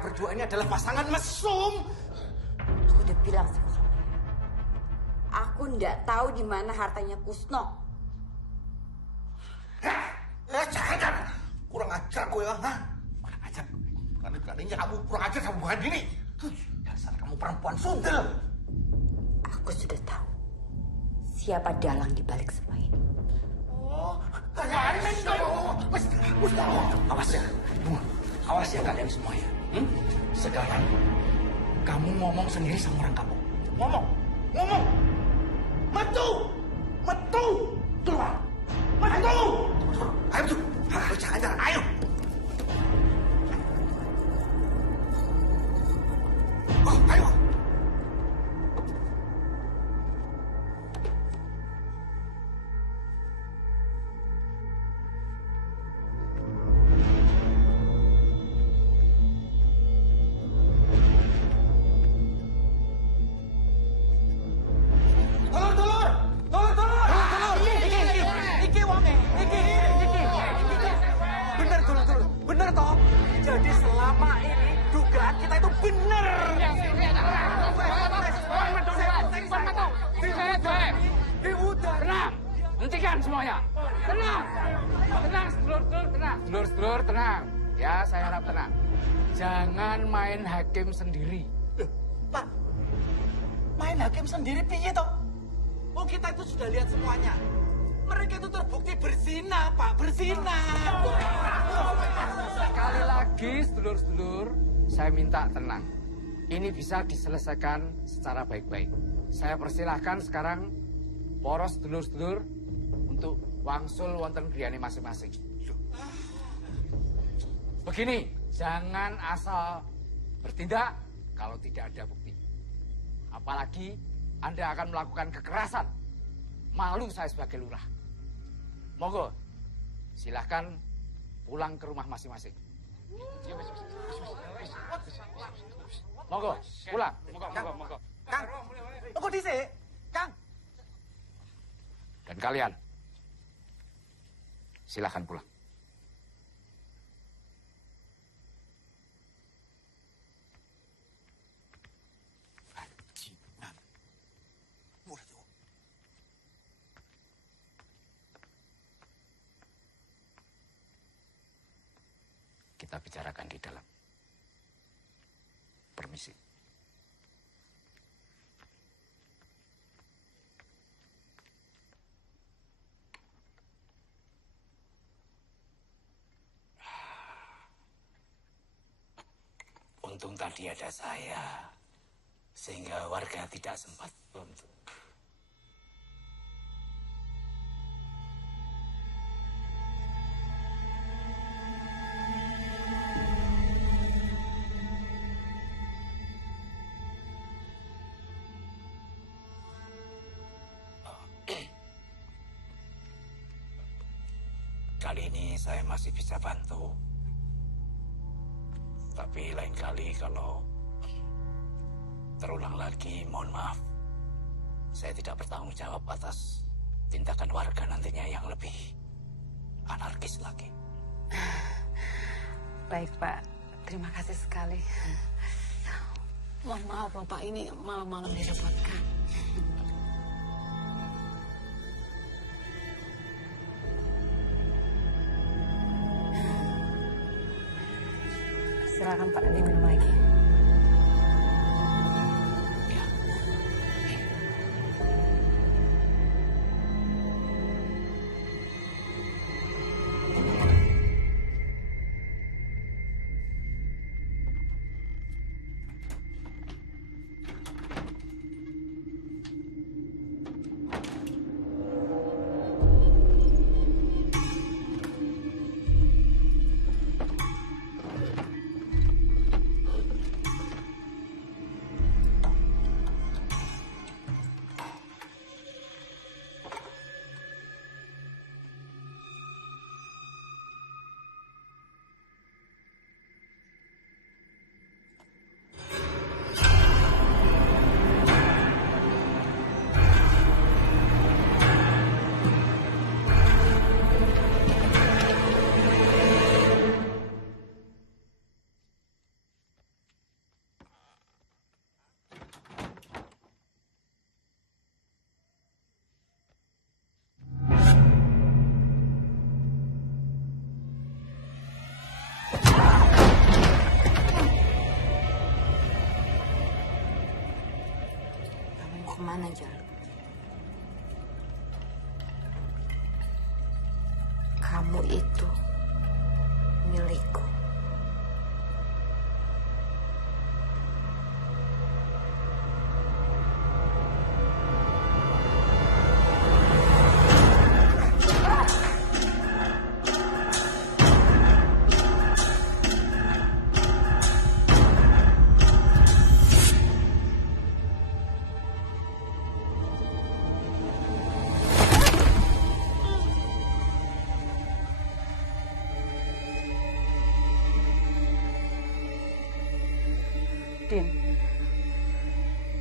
mereka berdua ini adalah pasangan mesum. Aku udah bilang sama kamu. Aku nggak tahu di mana hartanya Kusno. Jangan. Kurang ajar gue ya. Kurang ajar. Berani-beraninya kamu kurang ajar sama Bu Andini. Dasar kamu perempuan sundel. Aku sudah tahu siapa dalang di balik semua ini. Awas ya, awas ya kalian semua ya. Sekarang kamu ngomong sendiri sama orang kamu. Ngomong. Metu. Keluar. Metu. Ayo tuh. Jangan. Ayo. Ayo. Hentikan semuanya. Tenang. Tenang, sedulur-sedulur, tenang. Sedulur-sedulur, tenang. Ya, saya harap tenang. Jangan main hakim sendiri. Pak, main hakim sendiri piye toh? Oh, kita itu sudah lihat semuanya. Mereka itu terbukti berzina, Pak, berzina. Sekali lagi, sedulur-sedulur, saya minta tenang. Ini bisa diselesaikan secara baik-baik. Saya persilahkan sekarang poros sedulur-sedulur untuk wangsul wonten griyane masing-masing. Begini, jangan asal bertindak kalau tidak ada bukti. Apalagi Anda akan melakukan kekerasan. Malu saya sebagai lurah. Monggo, silahkan pulang ke rumah masing-masing. Monggo, pulang. Monggo. Kang, tunggu dhisik. Kang. Dan kalian, silahkan pulang. Kita bicarakan di dalam. Permisi. Untung tadi ada saya, sehingga warga tidak sempat untuk. Kali ini saya masih bisa bantu. Tapi lain kali kalau terulang lagi, mohon maaf. Saya tidak bertanggung jawab atas tindakan warga nantinya yang lebih anarkis lagi. Baik, Pak. Terima kasih sekali. Mohon maaf, Bapak, ini malam-malam direpotkan. Silakan Pak, diminum lagi. kemana, Jol? Kamu itu milikku. Din,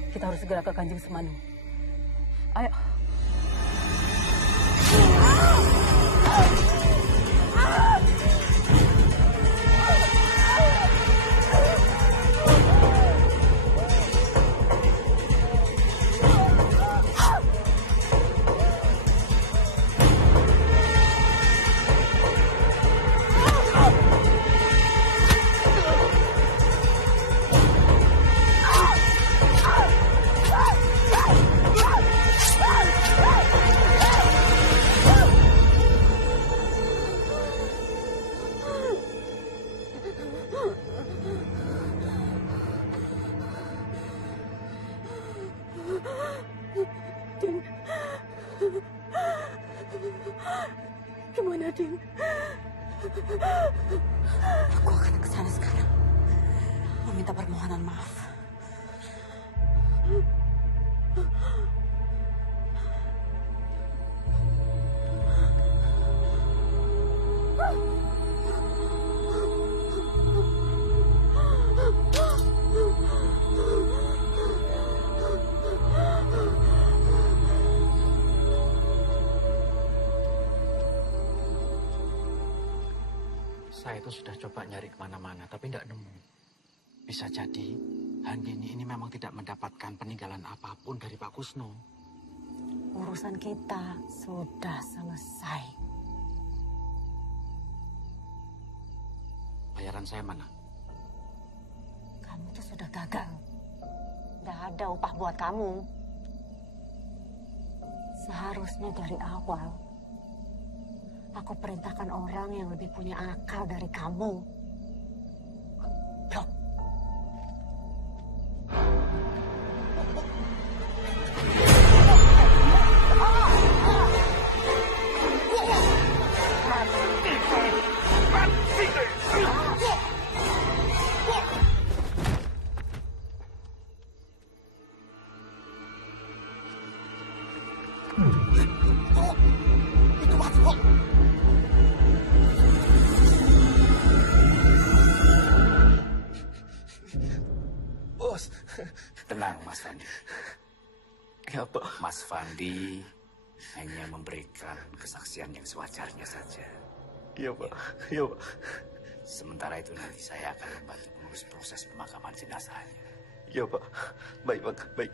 kita harus segera ke Kanjeng Semanu. Ayo. Gimana, Din? Aku akan ke sana sekarang. Meminta permohonan maaf. Saya itu sudah coba nyari kemana-mana, tapi tidak nemu. Bisa jadi Handini ini memang tidak mendapatkan peninggalan apapun dari Pak Kusno. Urusan kita sudah selesai. Bayaran saya mana? Kamu tuh sudah gagal. Tidak ada upah buat kamu. Seharusnya dari awal aku perintahkan orang yang lebih punya akal dari kamu. Blok. Itu mati kok. Bos. Tenang, Mas Fandi. Ya, Pak. Mas Fandi hanya memberikan kesaksian yang sewajarnya saja. Iya, Pak. Iya, Pak. Sementara itu nanti saya akan membantu mengurus proses pemakaman jenazahnya. Iya, Pak. Baik, Pak. Baik.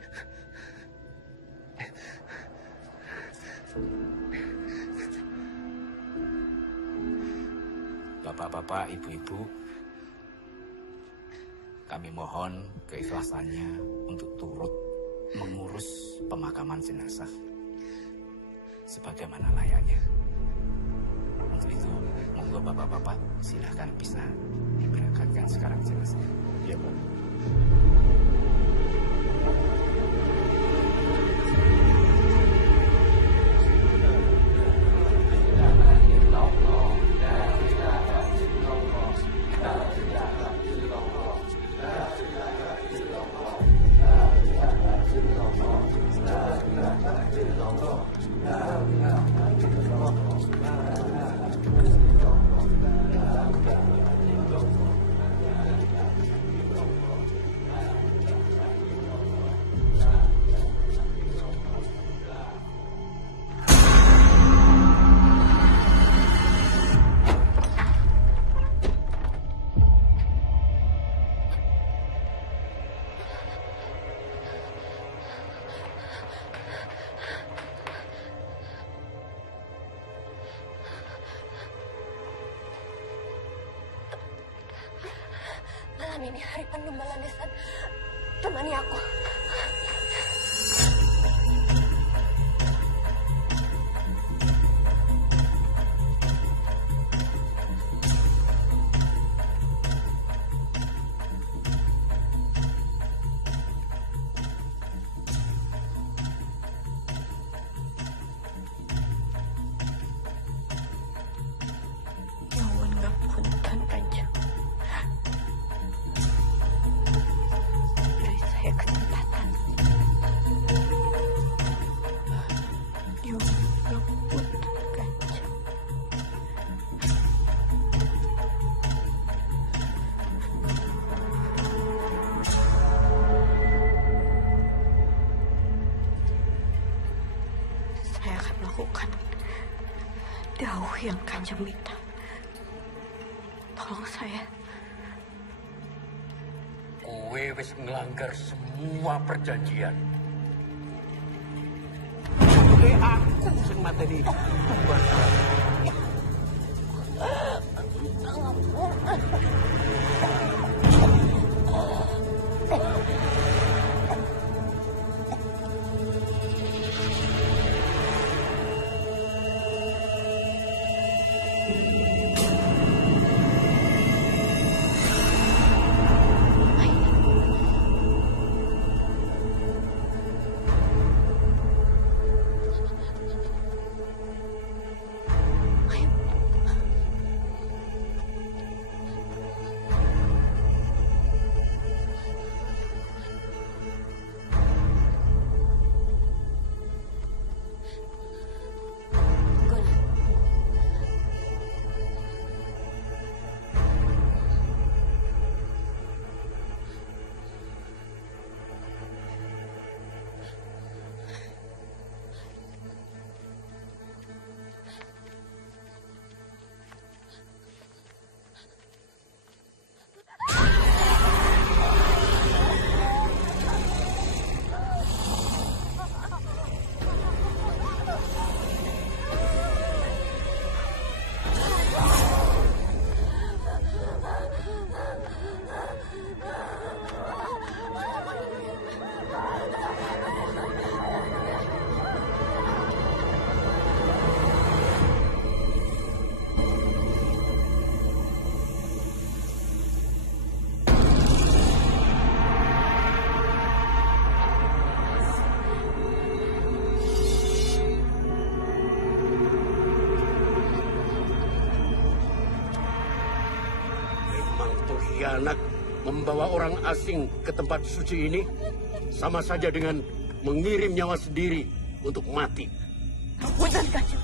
Bapak-bapak, ibu-ibu, kami mohon keikhlasannya untuk turut mengurus pemakaman jenazah sebagaimana layaknya. Untuk itu, monggo bapak-bapak silahkan bisa diberangkatkan sekarang jenazah. Iya, Pak. Malam ini hari penuh baladesan. Temani aku. saya akan melakukan dawuh yang Kanjeng minta. Tolong saya. Kowe wis nglanggar semua perjanjian. Aku sing mateni. Anak membawa orang asing ke tempat suci ini sama saja dengan mengirim nyawa sendiri untuk mati. Punten, Kanjeng.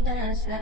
Binasa